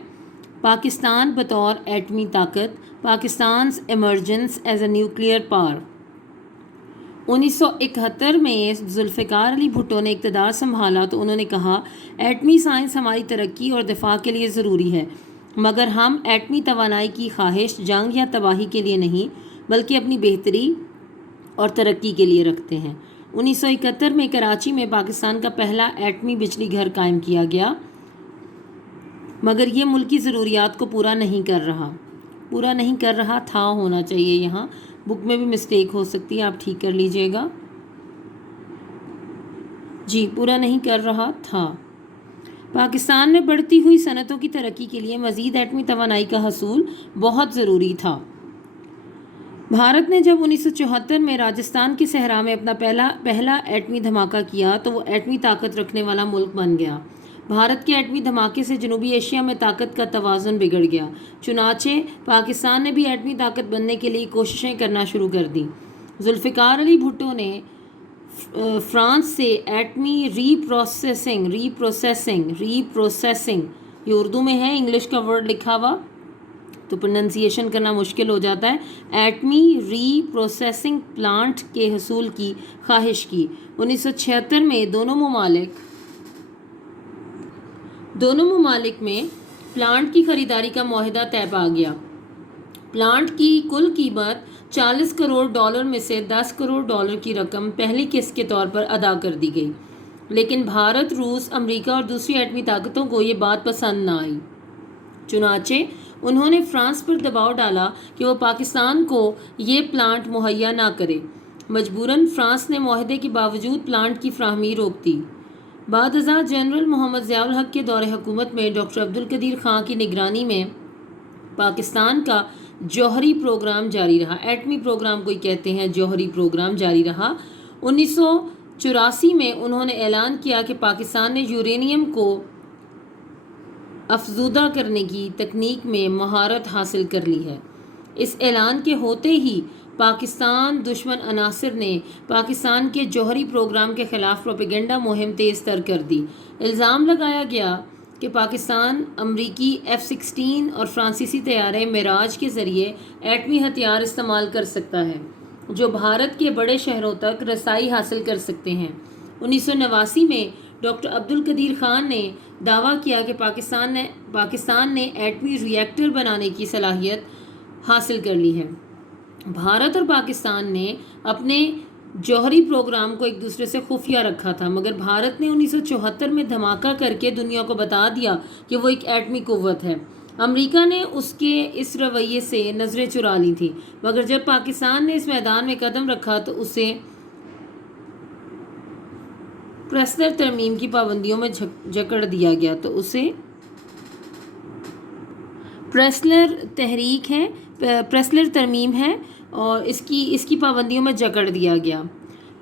پاکستان بطور ایٹمی طاقت، پاکستان's emergence as a nuclear power. 1971 میں ذوالفقار علی بھٹو نے اقتدار سنبھالا تو انہوں نے کہا ایٹمی سائنس ہماری ترقی اور دفاع کے لیے ضروری ہے، مگر ہم ایٹمی توانائی کی خواہش جنگ یا تباہی کے لیے نہیں بلکہ اپنی بہتری اور ترقی کے لیے رکھتے ہیں. 1971 میں کراچی میں پاکستان کا پہلا ایٹمی بجلی گھر قائم کیا گیا، مگر یہ ملکی ضروریات کو پورا نہیں کر رہا تھا، ہونا چاہیے، یہاں بک میں بھی مسٹیک ہو سکتی ہے، آپ ٹھیک کر لیجئے گا. جی، پورا نہیں کر رہا تھا. پاکستان میں بڑھتی ہوئی صنعتوں کی ترقی کے لیے مزید ایٹمی توانائی کا حصول بہت ضروری تھا. بھارت نے جب 1974 میں راجستھان کے صحرا میں اپنا پہلا ایٹمی دھماکہ کیا تو وہ ایٹمی طاقت رکھنے والا ملک بن گیا. بھارت کے ایٹمی دھماکے سے جنوبی ایشیا میں طاقت کا توازن بگڑ گیا، چنانچہ پاکستان نے بھی ایٹمی طاقت بننے کے لیے کوششیں کرنا شروع کر دیں. ذوالفقار علی بھٹو نے فرانس سے ایٹمی ری پروسیسنگ، یہ اردو میں ہے، انگلش کا ورڈ لکھا ہوا تو پروننسیشن کرنا مشکل ہو جاتا ہے، ایٹمی ری پروسیسنگ پلانٹ کے حصول کی خواہش کی. 1976 میں دونوں ممالک میں پلانٹ کی خریداری کا معاہدہ طے پا گیا. پلانٹ کی کل قیمت $40 کروڑ میں سے $10 کروڑ کی رقم پہلی قسط کے طور پر ادا کر دی گئی، لیکن بھارت، روس، امریکہ اور دوسری ایٹمی طاقتوں کو یہ بات پسند نہ آئی. چنانچہ انہوں نے فرانس پر دباؤ ڈالا کہ وہ پاکستان کو یہ پلانٹ مہیا نہ کرے. مجبوراً فرانس نے معاہدے کے باوجود پلانٹ کی فراہمی روک دی. بعد ازاں جنرل محمد ضیاء الحق کے دور حکومت میں ڈاکٹر عبدالقدیر خان کی نگرانی میں پاکستان کا جوہری پروگرام جاری رہا. ایٹمی پروگرام کو ہی کہتے ہیں، جوہری پروگرام جاری رہا. 1984 میں انہوں نے اعلان کیا کہ پاکستان نے یورینیم کو افزودہ کرنے کی تکنیک میں مہارت حاصل کر لی ہے. اس اعلان کے ہوتے ہی پاکستان دشمن عناصر نے پاکستان کے جوہری پروگرام کے خلاف پروپیگنڈا مہم تیز تر کر دی. الزام لگایا گیا کہ پاکستان امریکی F-16 اور فرانسیسی طیارے میراج کے ذریعے ایٹمی ہتھیار استعمال کر سکتا ہے جو بھارت کے بڑے شہروں تک رسائی حاصل کر سکتے ہیں. 1989 میں ڈاکٹر عبدالقدیر خان نے دعویٰ کیا کہ پاکستان نے ایٹمی ری ایکٹر بنانے کی صلاحیت حاصل کر لی ہے. بھارت اور پاکستان نے اپنے جوہری پروگرام کو ایک دوسرے سے خفیہ رکھا تھا، مگر بھارت نے 1974 میں دھماکہ کر کے دنیا کو بتا دیا کہ وہ ایک ایٹمی قوت ہے. امریکہ نے اس کے اس رویے سے نظریں چرا لی تھی، مگر جب پاکستان نے اس میدان میں قدم رکھا تو اسے پریسلر ترمیم کی پابندیوں میں جکڑ دیا گیا. تو اسے پریسلر ترمیم ہے اور اس کی پابندیوں میں جکڑ دیا گیا.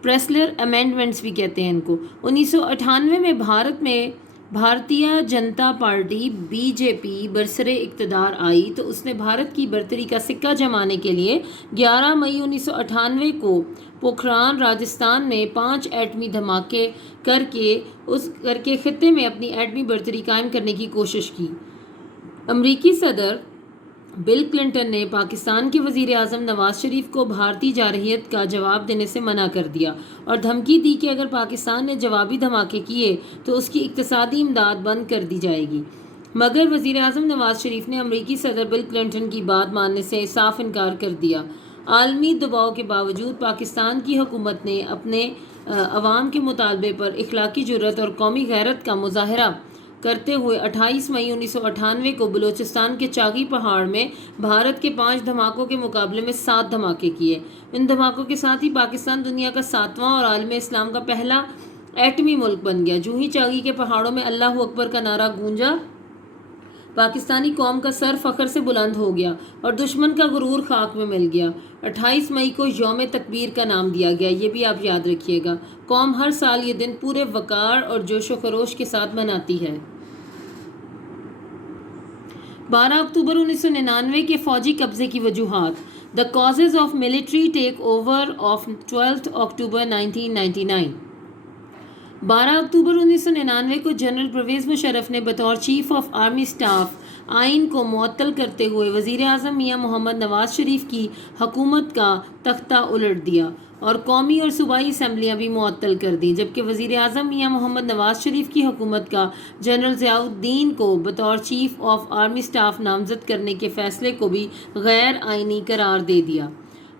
پریسلر امینڈمنٹس بھی کہتے ہیں ان کو. 1998 میں بھارت میں بھارتیہ جنتا پارٹی BJP برسر اقتدار آئی تو اس نے بھارت کی برتری کا سکہ جمانے کے لیے 11 مئی 1998 کو پوکھران راجستھان میں 5 ایٹمی دھماکے کر کے خطے میں اپنی ایٹمی برتری قائم کرنے کی کوشش کی. امریکی صدر بل کلنٹن نے پاکستان کے وزیر اعظم نواز شریف کو بھارتی جارحیت کا جواب دینے سے منع کر دیا اور دھمکی دی کہ اگر پاکستان نے جوابی دھماکے کیے تو اس کی اقتصادی امداد بند کر دی جائے گی. مگر وزیر اعظم نواز شریف نے امریکی صدر بل کلنٹن کی بات ماننے سے صاف انکار کر دیا. عالمی دباؤ کے باوجود پاکستان کی حکومت نے اپنے عوام کے مطالبے پر اخلاقی جرات اور قومی غیرت کا مظاہرہ کرتے ہوئے 28 مئی 1998 کو بلوچستان کے چاغی پہاڑ میں بھارت کے 5 دھماکوں کے مقابلے میں 7 دھماکے کیے۔ ان دھماکوں کے ساتھ ہی پاکستان دنیا کا 7واں اور عالم اسلام کا پہلا ایٹمی ملک بن گیا۔ جو ہی چاغی کے پہاڑوں میں اللہ اکبر کا نعرہ گونجا، پاکستانی قوم کا سر فخر سے بلند ہو گیا اور دشمن کا غرور خاک میں مل گیا۔ 28 مئی کو یوم تکبیر کا نام دیا گیا، یہ بھی آپ یاد رکھیے گا۔ قوم ہر سال یہ دن پورے وقار اور جوش و خروش کے ساتھ مناتی ہے۔ 12 اکتوبر 1999 کے فوجی قبضے کی وجوہات۔ The causes of military takeover of 12 October 1999۔ 12 اکتوبر 1999 کو جنرل پرویز مشرف نے بطور چیف آف آرمی سٹاف آئین کو معطل کرتے ہوئے وزیر اعظم میاں محمد نواز شریف کی حکومت کا تختہ الٹ دیا اور قومی اور صوبائی اسمبلیاں بھی معطل کر دیں، جبکہ وزیر اعظم میاں محمد نواز شریف کی حکومت کا جنرل ضیاء الدین کو بطور چیف آف آرمی سٹاف نامزد کرنے کے فیصلے کو بھی غیر آئینی قرار دے دیا۔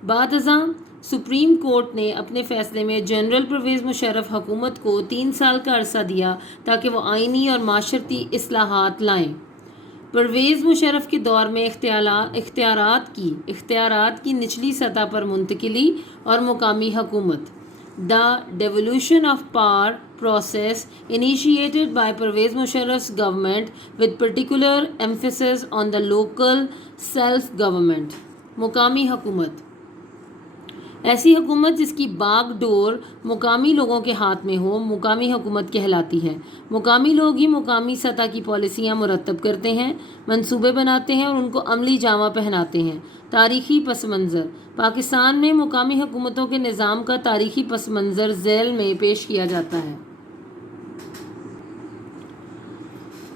بعد ازاں سپریم کورٹ نے اپنے فیصلے میں جنرل پرویز مشرف حکومت کو 3 سال کا عرصہ دیا تاکہ وہ آئینی اور معاشرتی اصلاحات لائیں۔ پرویز مشرف کے دور میں اختیارات کی نچلی سطح پر منتقلی اور مقامی حکومت۔ The devolution of power process initiated by Pervez Musharraf's government with particular emphasis on the local self-government۔ مقامی حکومت ایسی حکومت جس کی باغ ڈور مقامی لوگوں کے ہاتھ میں ہو مقامی حکومت کہلاتی ہے۔ مقامی لوگ ہی مقامی سطح کی پالیسیاں مرتب کرتے ہیں، منصوبے بناتے ہیں اور ان کو عملی جامہ پہناتے ہیں۔ تاریخی پس منظر۔ پاکستان میں مقامی حکومتوں کے نظام کا تاریخی پس منظر ذیل میں پیش کیا جاتا ہے۔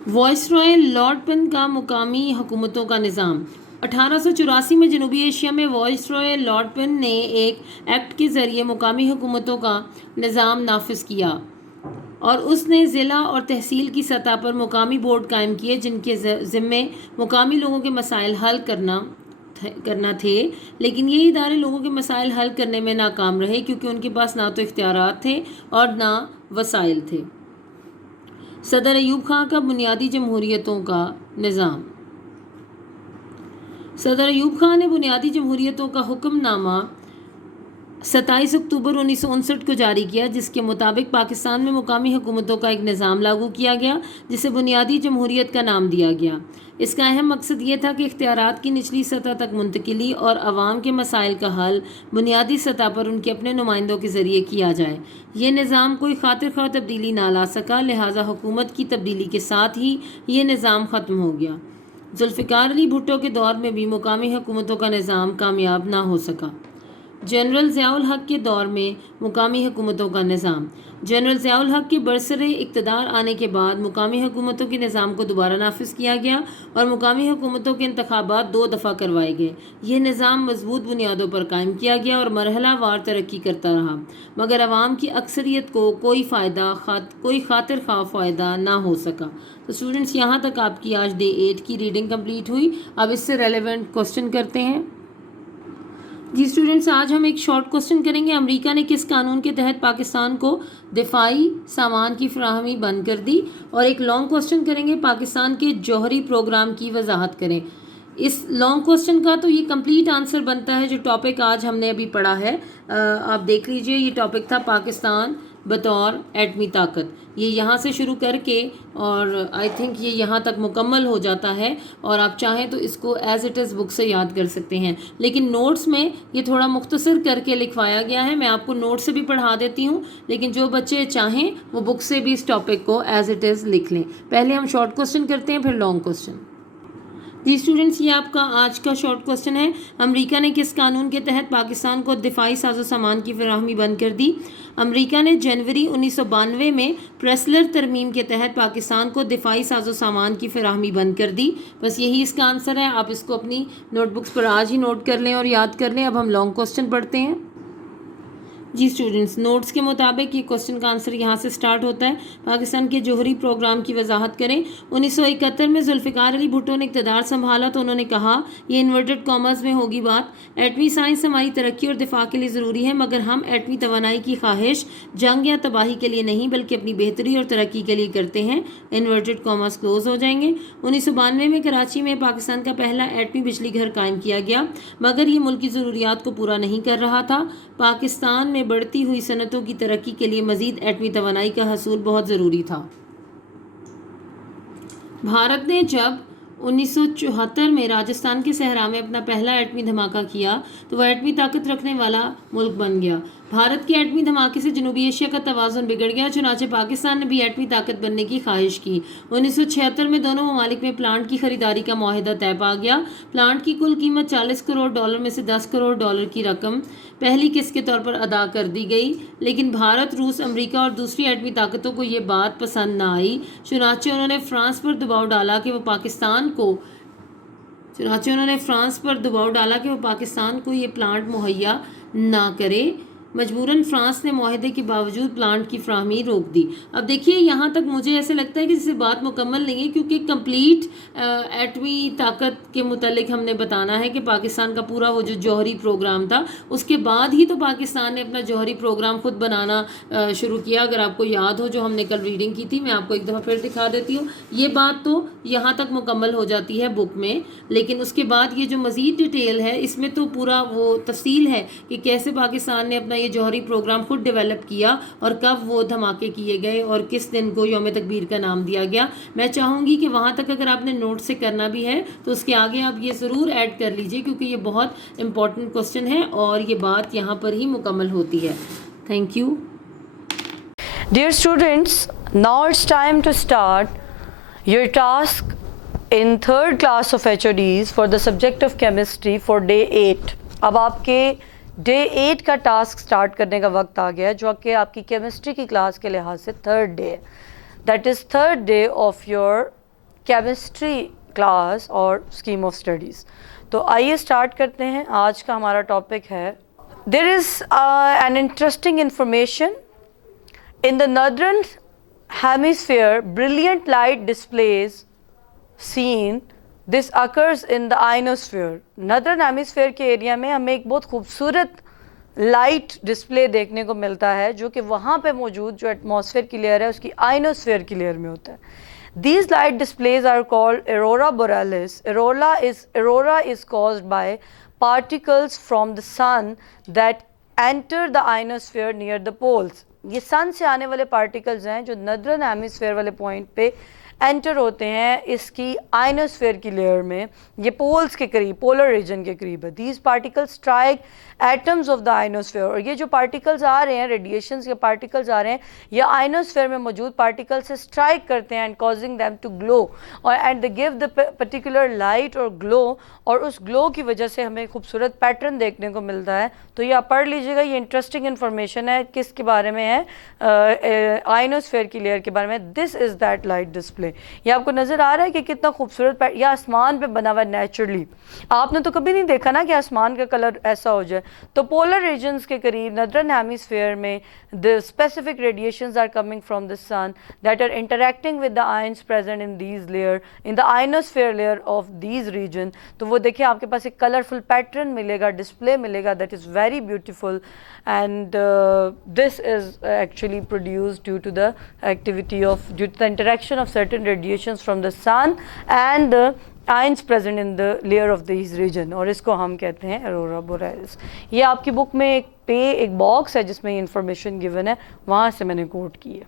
وائسرائے لارڈ پن کا مقامی حکومتوں کا نظام۔ 1884 میں جنوبی ایشیا میں وائسرائے لارڈ پن نے ایک ایکٹ کے ذریعے مقامی حکومتوں کا نظام نافذ کیا اور اس نے ضلع اور تحصیل کی سطح پر مقامی بورڈ قائم کیے جن کے ذمے مقامی لوگوں کے مسائل حل کرنا تھے، لیکن یہ ادارے لوگوں کے مسائل حل کرنے میں ناکام رہے کیونکہ ان کے پاس نہ تو اختیارات تھے اور نہ وسائل تھے۔ صدر ایوب خان کا بنیادی جمہوریتوں کا نظام۔ صدر ایوب خان نے بنیادی جمہوریتوں کا حکم نامہ 27 اکتوبر 1959 کو جاری کیا، جس کے مطابق پاکستان میں مقامی حکومتوں کا ایک نظام لاگو کیا گیا جسے بنیادی جمہوریت کا نام دیا گیا۔ اس کا اہم مقصد یہ تھا کہ اختیارات کی نچلی سطح تک منتقلی اور عوام کے مسائل کا حل بنیادی سطح پر ان کے اپنے نمائندوں کے ذریعے کیا جائے۔ یہ نظام کوئی خاطر خواہ تبدیلی نہ لا سکا، لہٰذا حکومت کی تبدیلی کے ساتھ ہی یہ نظام ختم ہو گیا۔ ذوالفقار علی بھٹو کے دور میں بھی مقامی حکومتوں کا نظام کامیاب نہ ہو سکا۔ جنرل ضیاء الحق کے دور میں مقامی حکومتوں کا نظام۔ جنرل ضیاء الحق کے برسر اقتدار آنے کے بعد مقامی حکومتوں کے نظام کو دوبارہ نافذ کیا گیا اور مقامی حکومتوں کے انتخابات 2 دفعہ کروائے گئے۔ یہ نظام مضبوط بنیادوں پر قائم کیا گیا اور مرحلہ وار ترقی کرتا رہا، مگر عوام کی اکثریت کو کوئی خاطر خواہ فائدہ نہ ہو سکا۔ تو اسٹوڈنٹس، یہاں تک آپ کی آج ڈے 8 کی ریڈنگ کمپلیٹ ہوئی۔ اب اس سے ریلیونٹ کوسچن کرتے ہیں۔ جی اسٹوڈنٹس، آج ہم ایک شارٹ کوسچن کریں گے۔ امریکہ نے کس قانون کے تحت پاکستان کو دفاعی سامان کی فراہمی بند کر دی؟ اور ایک لانگ کوسچن کریں گے، پاکستان کے جوہری پروگرام کی وضاحت کریں۔ اس لانگ کوسچن کا تو یہ کمپلیٹ آنسر بنتا ہے جو ٹاپک آج ہم نے ابھی پڑھا ہے۔ آپ دیکھ لیجئے، یہ ٹاپک تھا پاکستان بطور ایٹمی طاقت۔ یہ یہاں سے شروع کر کے اور آئی تھنک یہ یہاں تک مکمل ہو جاتا ہے، اور آپ چاہیں تو اس کو ایز اٹ از بک سے یاد کر سکتے ہیں، لیکن نوٹس میں یہ تھوڑا مختصر کر کے لکھوایا گیا ہے۔ میں آپ کو نوٹ سے بھی پڑھا دیتی ہوں، لیکن جو بچے چاہیں وہ بک سے بھی اس ٹاپک کو ایز اٹ از لکھ لیں۔ پہلے ہم شارٹ کوسچن کرتے ہیں، پھر لانگ کوسچن۔ جی اسٹوڈنٹس، یہ آپ کا آج کا شارٹ کوسچن ہے۔ امریکہ نے کس قانون کے تحت پاکستان کو دفاعی ساز و سامان کی فراہمی بند کر دی؟ امریکہ نے جنوری 1992 میں پریسلر ترمیم کے تحت پاکستان کو دفاعی ساز و سامان کی فراہمی بند کر دی۔ بس یہی اس کا آنسر ہے۔ آپ اس کو اپنی نوٹ بکس پر آج ہی نوٹ کر لیں اور یاد کر لیں۔ اب ہم لانگ کوسچن پڑھتے ہیں۔ جی اسٹوڈنٹس، نوٹس کے مطابق یہ کوشچن کا آنسر یہاں سے سٹارٹ ہوتا ہے. پاکستان کے جوہری پروگرام کی وضاحت کریں. 1971 میں ذوالفقار علی بھٹو نے اقتدار سنبھالا تو انہوں نے کہا، یہ انورٹڈ کامرز میں ہوگی بات، ایٹمی سائنس ہماری ترقی اور دفاع کے لیے ضروری ہے، مگر ہم ایٹمی توانائی کی خواہش جنگ یا تباہی کے لیے نہیں بلکہ اپنی بہتری اور ترقی کے لیے کرتے ہیں. انورٹڈ کامرز کلوز ہو جائیں گے. 1992 میں کراچی میں پاکستان کا پہلا ایٹمی بجلی گھر قائم کیا گیا، مگر یہ ملک کی ضروریات کو پورا نہیں کر رہا تھا. پاکستان میں بڑھتی ہوئی صنعتوں کی ترقی کے لیے مزید ایٹمی توانائی کا حصول بہت ضروری تھا. بھارت نے جب 1974 میں راجستھان کے صحرا میں اپنا پہلا ایٹمی دھماکہ کیا تو وہ ایٹمی طاقت رکھنے والا ملک بن گیا. بھارت کے ایٹمی دھماکے سے جنوبی ایشیا کا توازن بگڑ گیا، چنانچہ پاکستان نے بھی ایٹمی طاقت بننے کی خواہش کی. 1976 میں دونوں ممالک میں پلانٹ کی خریداری کا معاہدہ طے پا گیا. پلانٹ کی کل قیمت $40 کروڑ میں سے $10 کروڑ کی رقم پہلی قسط کے طور پر ادا کر دی گئی، لیکن بھارت، روس، امریکہ اور دوسری ایٹمی طاقتوں کو یہ بات پسند نہ آئی. چنانچہ انہوں نے فرانس پر دباؤ ڈالا کہ وہ پاکستان کو یہ پلانٹ مہیا نہ کرے. مجبوراً فرانس نے معاہدے کے باوجود پلانٹ کی فراہمی روک دی. اب دیکھیے یہاں تک مجھے ایسے لگتا ہے کہ جسے بات مکمل نہیں ہے، کیونکہ کمپلیٹ ایٹمی طاقت کے متعلق ہم نے بتانا ہے کہ پاکستان کا پورا وہ جو جوہری پروگرام تھا، اس کے بعد ہی تو پاکستان نے اپنا جوہری پروگرام خود بنانا شروع کیا. اگر آپ کو یاد ہو جو ہم نے کل ریڈنگ کی تھی، میں آپ کو ایک دفعہ پھر دکھا دیتی ہوں. یہ بات تو یہاں تک مکمل ہو جاتی ہے بک میں، لیکن اس کے بعد یہ جو مزید ڈیٹیل ہے اس میں تو پورا وہ تفصیل ہے کہ کیسے پاکستان نے اپنا یہ جوہری پروگرام خود ڈیولپ کیا اور کب وہ دھماکے کیے گئے اور کس دن کو یوم تکبیر کا نام دیا گیا. میں چاہوں گی کہ وہاں تک اگر آپ نے نوٹ سے کرنا بھی ہے تو اس کے آگے آپ یہ ضرور ایڈ کر لیجئے، کیونکہ یہ بہت امپورٹنٹ کوسچن ہے اور یہ بات یہاں پر ہی مکمل ہوتی ہے. Thank you. Dear students, now it's time to start your task in third class of HODs for the subject of chemistry for day 8. اب آپ کے ڈے 8 کا ٹاسک سٹارٹ کرنے کا وقت آ گیا ہے، جو کہ آپ کی کیمسٹری کی کلاس کے لحاظ سے تھرڈ ڈے ہے. That is third day of your chemistry class اور اسکیم آف اسٹڈیز. تو آئیے اسٹارٹ کرتے ہیں. آج کا ہمارا ٹاپک ہے there is an interesting information in the northern hemisphere. Brilliant light displays seen. This occurs in the ionosphere. northern hemisphere کے ایریا میں ہمیں ایک بہت خوبصورت لائٹ ڈسپلے دیکھنے کو ملتا ہے، جو کہ وہاں پہ موجود جو ایٹماسفیئر کی لیئر ہے اس کی آئنوسفیئر کی لیئر میں ہوتا ہے. These light displays are called aurora borealis. Aurora is caused by particles from the sun that enter the ionosphere near the poles. یہ سن سے آنے والے پارٹیکلز ہیں جو نردرن ہیمیسفیئر والے پوائنٹ پہ انٹر ہوتے ہیں اس کی آئنوسفیئر کی لیئر میں. یہ پولز کے قریب، پولر ریجن کے قریب ہے. These particles strike atoms of the ionosphere. اور یہ جو پارٹیکلز آ رہے ہیں، ریڈیشنز کے پارٹیکلز آ رہے ہیں، یہ آئنوسفیئر میں موجود پارٹیکل سے اسٹرائک کرتے ہیں اینڈ کازنگ دیم ٹو گلو اور and they give the particular light اور گلو، اور اس گلو کی وجہ سے ہمیں خوبصورت پیٹرن دیکھنے کو ملتا ہے. تو یہ آپ پڑھ لیجیے گا، یہ انٹرسٹنگ انفارمیشن ہے. کس کے بارے میں ہے؟ آئنوسفیئر کی لیئر کے بارے میں. دس از دیٹ لائٹ ڈسپلے. یہ آپ کو نظر آ رہا ہے کہ کتنا خوبصورت یا آسمان پہ بنا ہوا ہے نیچرلی. آپ نے تو کبھی نہیں دیکھا نا کہ آسمان کا کلر ایسا ہو جائے. تو پولر ریجنز کے قریب نردرن ہیمیسفیئر میں the specific radiations are coming from the sun that are interacting with the ions present in these layer, in the ionosphere layer of these region. تو وہ دیکھیں آپ کے پاس ایک کلرفل پیٹرن ملے گا، ڈسپلے ملے گا. that is very beautiful and this is actually produced due to the activity of, due to the interaction of certain radiations from the sun and the ions present in the layer of these region. اور اس کو ہم کہتے ہیں aurora borealis. یہ آپ کی بک میں ایک باکس ہے جس میں یہ انفارمیشن گیون ہے، وہاں سے میں نے کوٹ کی ہے.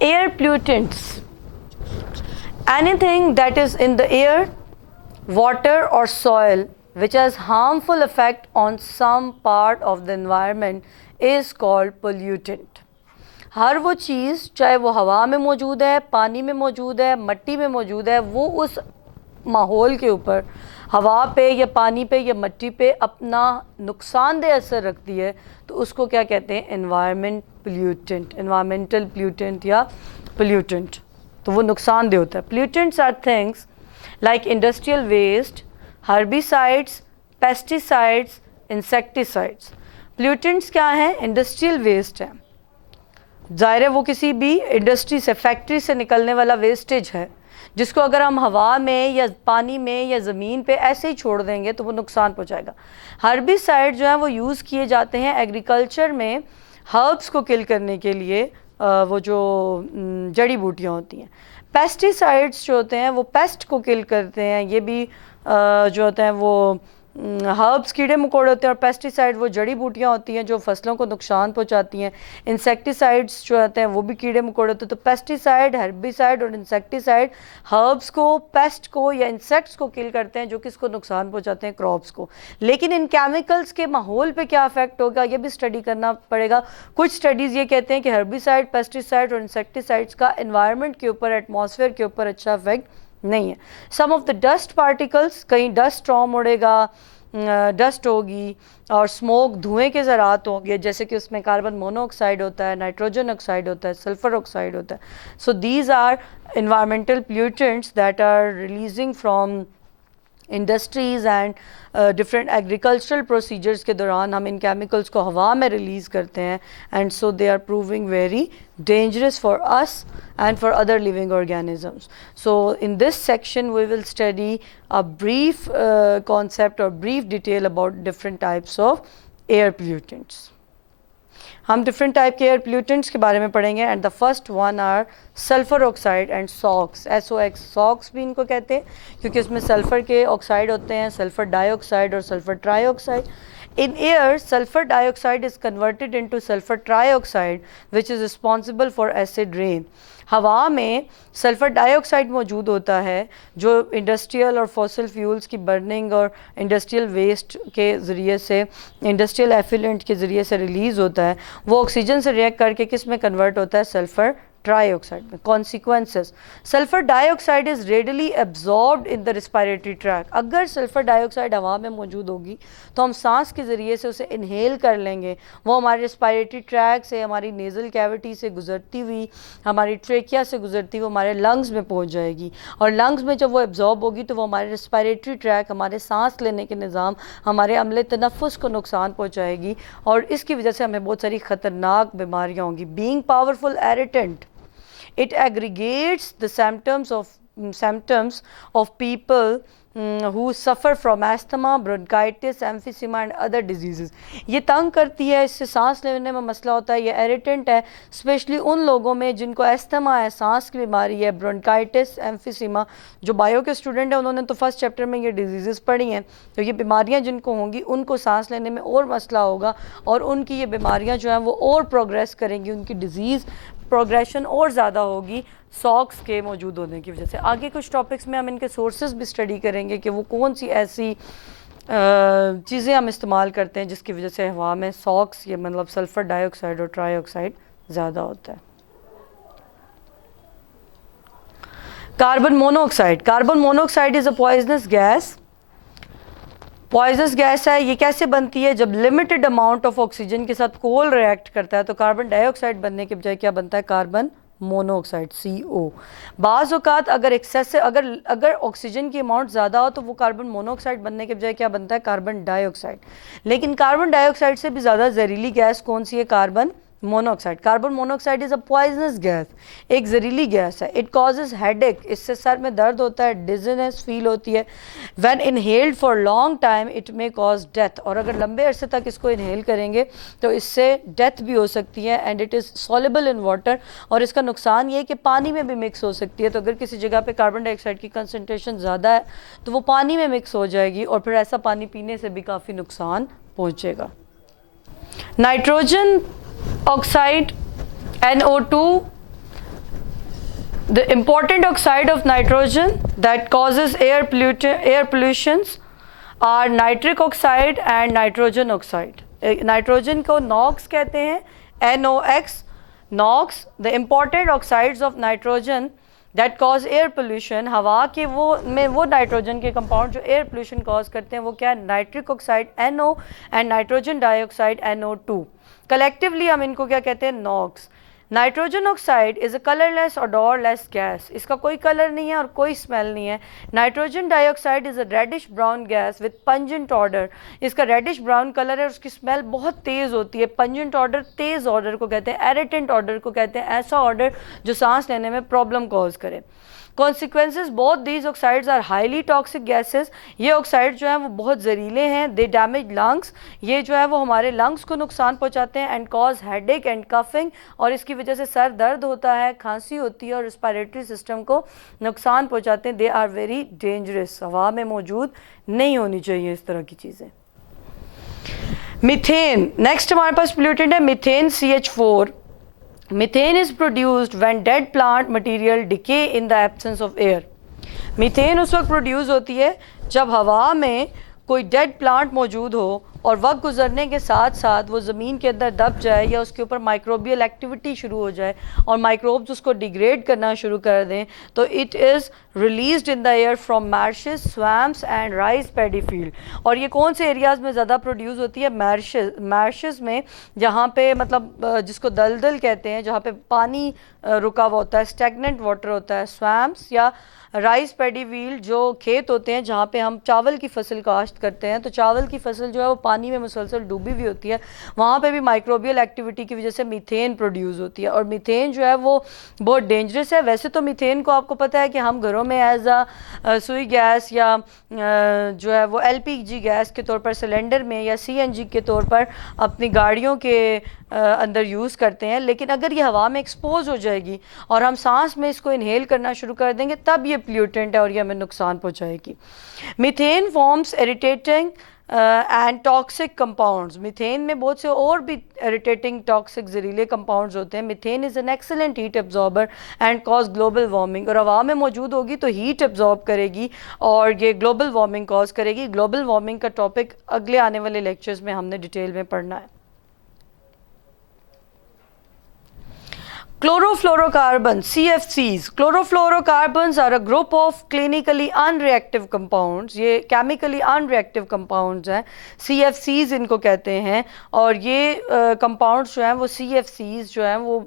Year پلیوٹنٹس. anything that is in the air, water or soil which has harmful effect on some part of the environment is called pollutant. ہر وہ چیز چاہے وہ ہوا میں موجود ہے، پانی میں موجود ہے، مٹی میں موجود ہے، وہ اس ماحول کے اوپر، ہوا پہ یا پانی پہ یا مٹی پہ اپنا نقصان دہ اثر رکھتی ہے، تو اس کو کیا کہتے ہیں؟ انوائرمنٹ پلیوٹنٹ، انوائرمنٹل پلیوٹنٹ یا پلیوٹنٹ. تو وہ نقصان دہ ہوتا ہے. Pollutants are things like industrial waste, herbicides, pesticides, insecticides. Pollutants کیا ہیں؟ انڈسٹریل ویسٹ ہیں. ظاہر ہے وہ کسی بھی انڈسٹری سے، فیکٹری سے نکلنے والا ویسٹیج ہے جس کو اگر ہم ہوا میں یا پانی میں یا زمین پہ ایسے ہی چھوڑ دیں گے تو وہ نقصان پہنچائے گا. ہربیسائڈ جو ہیں وہ یوز کیے جاتے ہیں ایگریکلچر میں ہربس کو کل کرنے کے لیے، وہ جو جڑی بوٹیاں ہوتی ہیں. پیسٹیسائڈس جو ہوتے ہیں وہ پیسٹ کو کل کرتے ہیں. یہ بھی جو ہوتے ہیں وہ ہربس کیڑے مکوڑے ہوتے ہیں، اور پیسٹیسائڈ وہ جڑی بوٹیاں ہوتی ہیں جو فصلوں کو نقصان پہنچاتی ہیں. انسیکٹیسائڈس جو ہوتے ہیں وہ بھی کیڑے مکوڑے ہوتے ہیں. تو پیسٹیسائڈ، ہربیسائڈ اور انسیکٹیسائڈ ہربس کو، پیسٹ کو یا انسیکٹس کو کل کرتے ہیں جو کس کو نقصان پہنچاتے ہیں؟ کراپس کو. لیکن ان کیمیکلز کے ماحول پہ کیا افیکٹ ہوگا یہ بھی اسٹڈی کرنا پڑے گا. کچھ اسٹڈیز یہ کہتے ہیں کہ ہربیسائڈ، پیسٹیسائڈ اور انسیکٹیسائڈس کا انوائرمنٹ کے اوپر، ایٹماسفیئر کے اوپر اچھا افیکٹ نہیں ہے. سم آف دا ڈسٹ پارٹیکلس، کہیں ڈسٹ اسٹارم اڑے گا، ڈسٹ ہوگی اور اسموک، دھوئیں کے ذرات ہوں گے، جیسے کہ اس میں کاربن مونو آکسائڈ ہوتا ہے، نائٹروجن آکسائڈ ہوتا ہے، سلفر آکسائڈ ہوتا ہے. So these are environmental pollutants that are releasing from industries and different agricultural procedures کے دوران ہم ان کیمیکلس کو ہوا میں ریلیز کرتے ہیں، and so they are proving very dangerous for us and for other living organisms. So in this section we will study a brief concept or brief detail about different types of air pollutants. ہم different type کے air pollutants کے بارے میں پڑھیں گے، and the first one are sulphur oxide and SOx. SOX، SOx بھی ان کو کہتے ہیں کیونکہ اس میں سلفر کے آکسائڈ ہوتے ہیں، سلفر ڈائی آکسائڈ اور sulphur try oxide. In air, sulfur dioxide is converted into sulfur trioxide which is responsible for acid rain. ہوا میں سلفر ڈائی آکسائڈ موجود ہوتا ہے جو انڈسٹریل اور فوسل فیولز کی برننگ اور انڈسٹریل ویسٹ کے ذریعے سے، انڈسٹریل ایفیلنٹ کے ذریعے سے ریلیز ہوتا ہے. وہ آکسیجن سے ریئیکٹ کر کے کس میں کنورٹ ہوتا ہے؟ سلفر ٹرائی آکسائڈ میں. کانسیکوینسز، سلفر ڈائی آکسائڈ از ریڈلی ایبزاربڈ ان دا ریسپائریٹری ٹریک. اگر سلفر ڈائی آکسائڈ ہوا میں موجود ہوگی تو ہم سانس کے ذریعے سے اسے انہیل کر لیں گے. وہ ہمارے ریسپائریٹری ٹریک سے، ہماری نیزل کیوٹی سے گزرتی ہوئی، ہماری ٹریکیا سے گزرتی ہوئی ہمارے لنگز میں پہنچ جائے گی، اور لنگز میں جب وہ ایبزارب ہوگی تو وہ ہمارے ریسپائریٹری ٹریک، ہمارے سانس لینے کے نظام، ہمارے عملے تنفس کو نقصان پہنچائے گی، اور اس کی وجہ سے ہمیں بہت ساری خطرناک بیماریاں ہوں گی. Being powerful irritant, it aggregates the symptoms of people who suffer from asthma, bronchitis, emphysema and other diseases. یہ تنگ کرتی ہے، اس سے سانس لینے میں مسئلہ ہوتا ہے. یہ ایریٹنٹ ہے اسپیشلی ان لوگوں میں جن کو ایستھما ہے، سانس کی بیماری ہے، برونکائٹس، ایمفیسیما. جو بایو کے اسٹوڈنٹ ہیں انہوں نے تو فرسٹ چیپٹر میں یہ ڈیزیزز پڑھی ہیں، تو یہ بیماریاں جن کو ہوں گی ان کو سانس لینے میں اور مسئلہ ہوگا، اور ان کی یہ بیماریاں جو ہیں وہ اور پروگریس کریں گی، ان کی ڈیزیز پروگریشن اور زیادہ ہوگی ساکس کے موجود ہونے کی وجہ سے. آگے کچھ ٹاپکس میں ہم ان کے سورسز بھی اسٹڈی کریں گے کہ وہ کون سی ایسی چیزیں ہم استعمال کرتے ہیں جس کی وجہ سے ہوا میں ساکس، یہ مطلب سلفر ڈائی آکسائڈ اور ٹرائی آکسائڈ زیادہ ہوتا ہے. Carbon monoxide. Carbon monoxide is a poisonous gas. Poisonous gas ہے. یہ کیسے بنتی ہے؟ جب لمیٹڈ اماؤنٹ آف آکسیجن کے ساتھ کول ریئیکٹ کرتا ہے تو کاربن ڈائی آکسائڈ بننے کے بجائے کیا بنتا ہے؟ Carbon mono oxide, CO. بعض اوقات اگر اگر آکسیجن کی اماؤنٹ زیادہ ہو تو وہ کاربن مونو آکسائڈ بننے کے بجائے کیا بنتا ہے؟ Carbon dioxide. لیکن کاربن ڈائی آکسائڈ سے بھی زیادہ زہریلی گیس کون سی ہے؟ Carbon monoxide. Carbon monoxide is a poisonous gas, ایک زہریلی گیس ہے. اٹ کازز ہیڈ ایک، اس سے سر میں درد ہوتا ہے، ڈیزنس فیل ہوتی ہے. When inhaled for long time it میں کاز ڈیتھ، اور اگر لمبے عرصے تک اس کو انہیل کریں گے تو اس سے ڈیتھ بھی ہو سکتی ہے. And it is soluble in water, اور اس کا نقصان یہ ہے کہ پانی میں بھی مکس ہو سکتی ہے. تو اگر کسی جگہ پہ کاربن ڈائی آکسائڈ کی کنسنٹریشن زیادہ ہے تو وہ پانی میں مکس ہو جائے گی، اور پھر ایسا پانی پینے سے بھی کافی نقصان پہنچے گا. Nitrogen oxide NO2, the important oxide of nitrogen that causes air pollutions are nitric oxide and nitrogen oxide. Nitrogen کو NOx کہتے ہیں، NOx. NOx, the important oxides of nitrogen that cause air pollution. ہوا کے وہ nitrogen کے compound جو air pollution cause کرتے ہیں وہ کیا ہے؟ Nitric oxide NO and nitrogen dye oxide NO2. Collectively ہم ان کو کیا کہتے ہیں؟ NOx. Nitrogen oxide is a کلرلیس odorless gas. اس کا کوئی کلر نہیں ہے اور کوئی اسمیل نہیں ہے. Nitrogen dioxide is a reddish brown gas with pungent odour. اس کا ریڈش براؤن کلر ہے اور اس کی اسمیل بہت تیز ہوتی ہے. پنجنٹ آڈر تیز آڈر کو کہتے ہیں, ایریٹنٹ آڈر کو کہتے ہیں, ایسا آڈر جو سانس لینے میں پرابلم کوز کرے. Consequences, both these oxides are highly toxic gases. یہ آکسائڈ جو ہیں وہ بہت زہریلے ہیں. They damage lungs. یہ جو ہے وہ ہمارے لنگس کو نقصان پہنچاتے ہیں. And cause headache and coughing. اور اس کی وجہ سے سر درد ہوتا ہے, کھانسی ہوتی ہے اور ریسپیریٹری سسٹم کو نقصان پہنچاتے ہیں. They are very dangerous. ہوا میں موجود نہیں ہونی چاہیے اس طرح کی چیزیں. میتھین, نیکسٹ ہمارے پاس پولیوٹنٹ ہے methane CH4. Methane is produced when dead plant material decay in the absence of air. Methane اس وقت پروڈیوس ہوتی ہے جب ہوا میں کوئی ڈیڈ پلانٹ موجود ہو اور وقت گزرنے کے ساتھ ساتھ وہ زمین کے اندر دب جائے یا اس کے اوپر مائکروبیل ایکٹیویٹی شروع ہو جائے اور مائکروبز اس کو ڈیگریڈ کرنا شروع کر دیں, تو it is released in the air from marshes, swamps and rice paddy field. اور یہ کون سے ایریاز میں زیادہ پروڈیوس ہوتی ہے؟ میرشز میں, جہاں پہ مطلب جس کو دلدل کہتے ہیں, جہاں پہ پانی رکا ہوا ہوتا ہے, اسٹیگننٹ واٹر ہوتا ہے. سویمپس یا رائس پیڈی ویل جو کھیت ہوتے ہیں جہاں پہ ہم چاول کی فصل کاشت کرتے ہیں, تو چاول کی فصل جو ہے وہ پانی میں مسلسل ڈوبی ہوئی ہوتی ہے, وہاں پہ بھی مائکروبیل ایکٹیویٹی کی وجہ سے میتھین پروڈیوس ہوتی ہے. اور میتھین جو ہے وہ بہت ڈینجرس ہے. ویسے تو میتھین کو آپ کو پتہ ہے کہ ہم گھروں میں ایز اے سوئی گیس یا جو ہے وہ LPG گیس کے طور پر سلنڈر میں یا CNG کے طور پر اپنی گاڑیوں کے اندر یوز کرتے ہیں, لیکن اگر یہ ہوا میں ایکسپوز ہو جائے گی اور ہم سانس میں اس کو انہیل کرنا شروع کر دیں گے تب یہ پلیوٹنٹ ہے اور یہ ہمیں نقصان پہنچائے گی. Methane forms irritating and toxic compounds. Methane میں بہت سے اور بھی اریٹیٹنگ ٹاکسک زہریلے کمپاؤنڈز ہوتے ہیں. Methane is an excellent heat absorber and cause global warming. اور ہوا میں موجود ہوگی تو ہیٹ ایبزارب کرے گی اور یہ گلوبل وارمنگ کاز کرے گی. گلوبل وارمنگ کا ٹاپک اگلے آنے والے لیکچرز میں ہم نے ڈیٹیل میں پڑھنا ہے. Chlorofluorocarbons, CFCs. Chlorofluorocarbons are a group of clinically unreactive compounds. یہ chemically unreactive compounds ہیں, CFCs ان کو کہتے ہیں. اور یہ compounds جو ہیں وہ CFCs جو ہیں وہ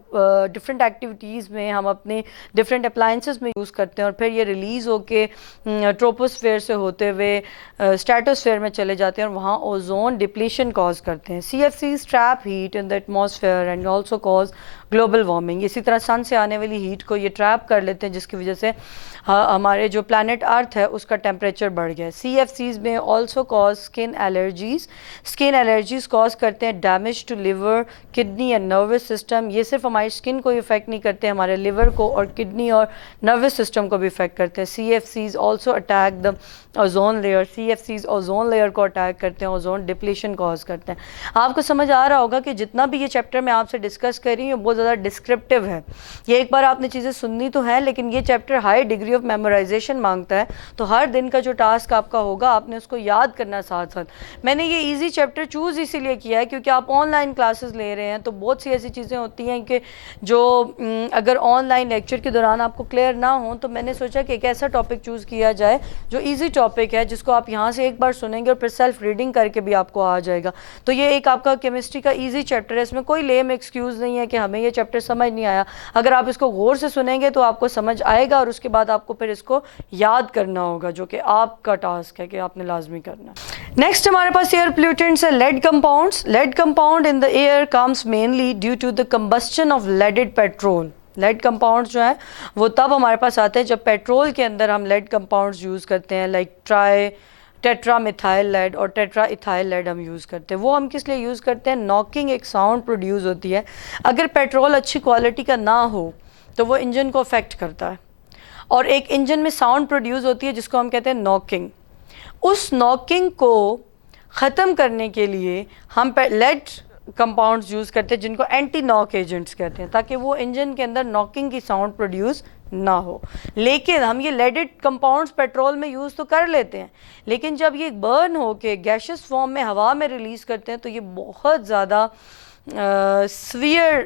different activities میں ہم اپنے different appliances میں یوز کرتے ہیں اور پھر یہ ریلیز ہو کے ٹروپوسفیئر سے ہوتے ہوئے اسٹریٹوسفیئر میں چلے جاتے ہیں اور وہاں اوزون ڈپلیشن کاز کرتے ہیں. CFCs trap heat in the atmosphere and also cause global warming. اسی طرح سن سے آنے والی ہیٹ کو یہ ٹریپ کر لیتے ہیں جس کی وجہ سے ہمارے جو پلانٹ ارتھ ہے اس کا ٹیمپریچر بڑھ گیا. CFCs میں also cause skin allergies. Skin allergies cause کرتے ہیں damage to liver, kidney and nervous system. یہ صرف ہماری اسکن کو افیکٹ نہیں کرتے, ہمارے لیور کو اور کڈنی اور نروس سسٹم کو بھی افیکٹ کرتے ہیں. CFCs also attack the ozone layer. CFCs ozone layer کو اٹیک کرتے ہیں, اوزون ڈپلیشن کاز کرتے ہیں. آپ کو سمجھ آ رہا ہوگا کہ جتنا بھی یہ چیپٹر میں آپ سے ڈسکس کر رہی ہوں بہت زیادہ ڈسکرپٹیو ہے. یہ ایک بار آپ نے چیزیں سننی تو ہیں, لیکن یہ chapter high degree of memorization مانگتا ہے. تو ہر دن کا جو ٹاسک آپ کا ہوگا آپ نے اس کو یاد کرنا ساتھ ساتھ. میں نے یہ ایزی چیپٹر چوز اسی لیے کیا ہے کیونکہ آپ آن لائن کلاسز لے رہے ہیں, تو بہت سی ایسی چیزیں ہوتی ہیں کہ جو اگر آن لائن لیکچر کے دوران آپ کو کلیئر نہ ہوں, تو میں نے سوچا کہ ایک ایسا ٹاپک چوز کیا جائے جو ایزی ٹاپک ہے, جس کو آپ یہاں سے ایک بار سنیں گے اور پھر سیلف ریڈنگ کر کے بھی آپ کو آ جائے گا. تو یہ ایک آپ کا کیمسٹری کا ایزی چیپٹر ہے. اس میں کوئی لیم ایکسکیوز نہیں ہے کہ ہمیں یہ چیپٹر سمجھ نہیں آیا. اگر آپ اس کو غور سے سنیں گے تو آپ کو سمجھ آئے گا اور اس کے بعد آپ کو پھر اس کو یاد کرنا ہوگا, جو کہ آپ کا ٹاسک ہے کہ آپ نے لازمی کرنا. نیکسٹ ہمارے پاس ایئر پلیوٹنٹس ہے lead compounds. Lead compound in the air comes mainly due to the combustion of leaded petrol. Lead compounds جو ہیں وہ تب ہمارے پاس آتے ہیں جب پیٹرول کے اندر ہم لیڈ کمپاؤنڈس یوز کرتے ہیں, لائک ٹیٹرا میتھائل لیڈ اور ٹیٹرا ایتھائل لیڈ ہم یوز کرتے ہیں. وہ ہم کس لیے یوز کرتے ہیں؟ ناکنگ ایک ساؤنڈ پروڈیوس ہوتی ہے. اگر پیٹرول اچھی کوالٹی کا نہ ہو تو وہ انجن کو افیکٹ کرتا ہے, اور ایک انجن میں ساؤنڈ پروڈیوس ہوتی ہے جس کو ہم کہتے ہیں ناکنگ. اس ناکنگ کو ختم کرنے کے لیے ہم لیڈ کمپاؤنڈز یوز کرتے ہیں جن کو اینٹی ناک ایجنٹس کہتے ہیں, تاکہ وہ انجن کے اندر ناکنگ کی ساؤنڈ پروڈیوس نہ ہو. لیکن ہم یہ لیڈڈ کمپاؤنڈز پیٹرول میں یوز تو کر لیتے ہیں, لیکن جب یہ برن ہو کے گیشس فارم میں ہوا میں ریلیز کرتے ہیں تو یہ بہت زیادہ سویئر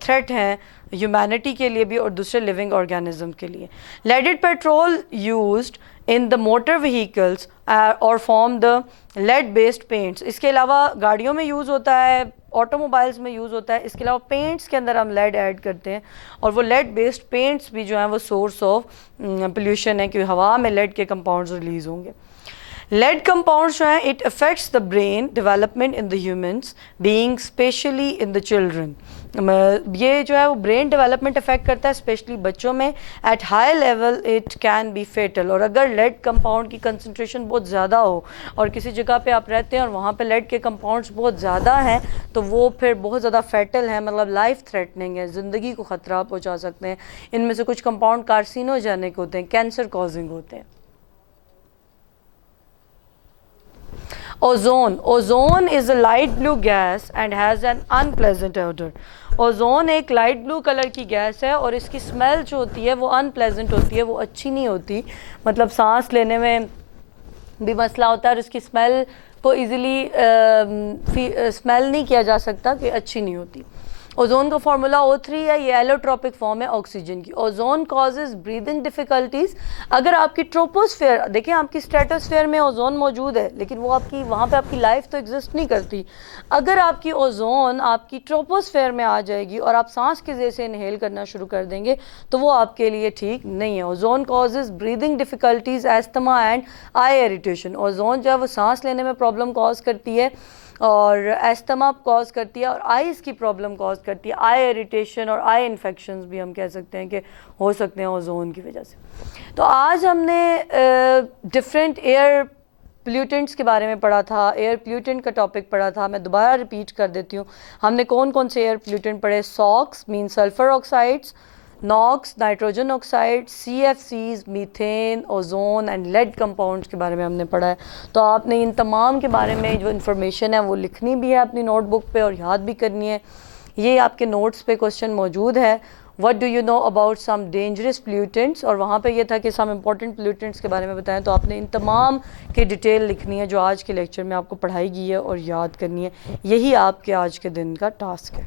تھریٹ ہیں ہیومینٹی کے لیے بھی اور دوسرے لیونگ آرگینزم کے لیے. Leaded petrol used in the motor vehicles اور from the lead based paints. اس کے علاوہ گاڑیوں میں یوز ہوتا ہے آٹو موبائلس میں یوز ہوتا ہے. اس کے علاوہ پینٹس کے اندر ہم لیڈ ایڈ کرتے ہیں, اور وہ لیڈ بیسڈ پینٹس بھی جو ہیں وہ سورس آف پولیوشن ہے, کیونکہ ہوا میں لیڈ کے کمپاؤنڈز ریلیز ہوں گے. لیڈ کمپاؤنڈس جو ہیں it affects the brain development in the humans being specially in the children. یہ جو ہے وہ برین ڈیولپمنٹ افیکٹ کرتا ہے اسپیشلی بچوں میں. At high level it can be fatal. اور اگر لیڈ کمپاؤنڈ کی کنسنٹریشن بہت زیادہ ہو اور کسی جگہ پہ آپ رہتے ہیں اور وہاں پہ لیڈ کے کمپاؤنڈس بہت زیادہ ہیں تو وہ پھر بہت زیادہ فیٹل ہیں, مطلب لائف تھریٹننگ ہے, زندگی کو خطرہ پہنچا سکتے ہیں. ان میں سے کچھ کمپاؤنڈ کارسینوجینک ہوتے ہیں, کینسر کازنگ ہوتے ہیں. Ozone is a light blue gas and has an unpleasant odor. Ozone ایک لائٹ بلو کلر کی گیس ہے اور اس کی اسمیل جو ہوتی ہے وہ انپلیزنٹ ہوتی ہے, وہ اچھی نہیں ہوتی, مطلب سانس لینے میں بھی مسئلہ ہوتا ہے, اور اس کی اسمیل کو ایزیلی اسمیل نہیں کیا جا سکتا کہ اچھی نہیں ہوتی. اوزون کا فارمولا O3 ہے, یہ ایلوٹروپک فارم ہے آکسیجن کی. Ozone causes breathing difficulties. اگر آپ کی ٹروپوسفیئر دیکھیں, آپ کی اسٹریٹوسفیئر میں اوزون موجود ہے لیکن وہ آپ کی وہاں پہ آپ کی لائف تو ایگزسٹ نہیں کرتی. اگر آپ کی اوزون آپ کی ٹروپوسفیئر میں آ جائے گی اور آپ سانس کے ذریعے سے انہیل کرنا شروع کر دیں گے تو وہ آپ کے لیے ٹھیک نہیں ہے. Ozone causes breathing difficulties, asthma and eye irritation. Ozone جو ہے وہ سانس لینے میں پرابلم کاز کرتی ہے اور ایستما کاز کرتی ہے اور آئیز کی پرابلم کاز کرتی ہے. آئی ایریٹیشن اور آئی انفیکشنز بھی ہم کہہ سکتے ہیں کہ ہو سکتے ہیں اوزون کی وجہ سے. تو آج ہم نے ڈفرینٹ ایئر پلیوٹنٹس کے بارے میں پڑھا تھا, ایئر پلیوٹنٹ کا ٹاپک پڑھا تھا. میں دوبارہ ریپیٹ کر دیتی ہوں, ہم نے کون کون سے ایئر پلیوٹنٹ پڑھے. SOx mean sulphur oxides, NOx nitrogen oxide, CFCs methane, ozone and lead compounds کے بارے میں ہم نے پڑھا ہے. تو آپ نے ان تمام کے بارے میں جو انفارمیشن ہے وہ لکھنی بھی ہے اپنی نوٹ بک پہ اور یاد بھی کرنی ہے. یہ آپ کے نوٹس پہ کوشچن موجود ہے. What do you know about some dangerous pollutants, اور وہاں پہ یہ تھا کہ سم امپورٹنٹ پلیوٹنٹس کے بارے میں بتائیں. تو آپ نے ان تمام کی ڈیٹیل لکھنی ہے جو آج کے لیکچر میں آپ کو پڑھائی گئی ہے اور یاد کرنی ہے. یہی آپ کے آج کے دن کا ٹاسک ہے.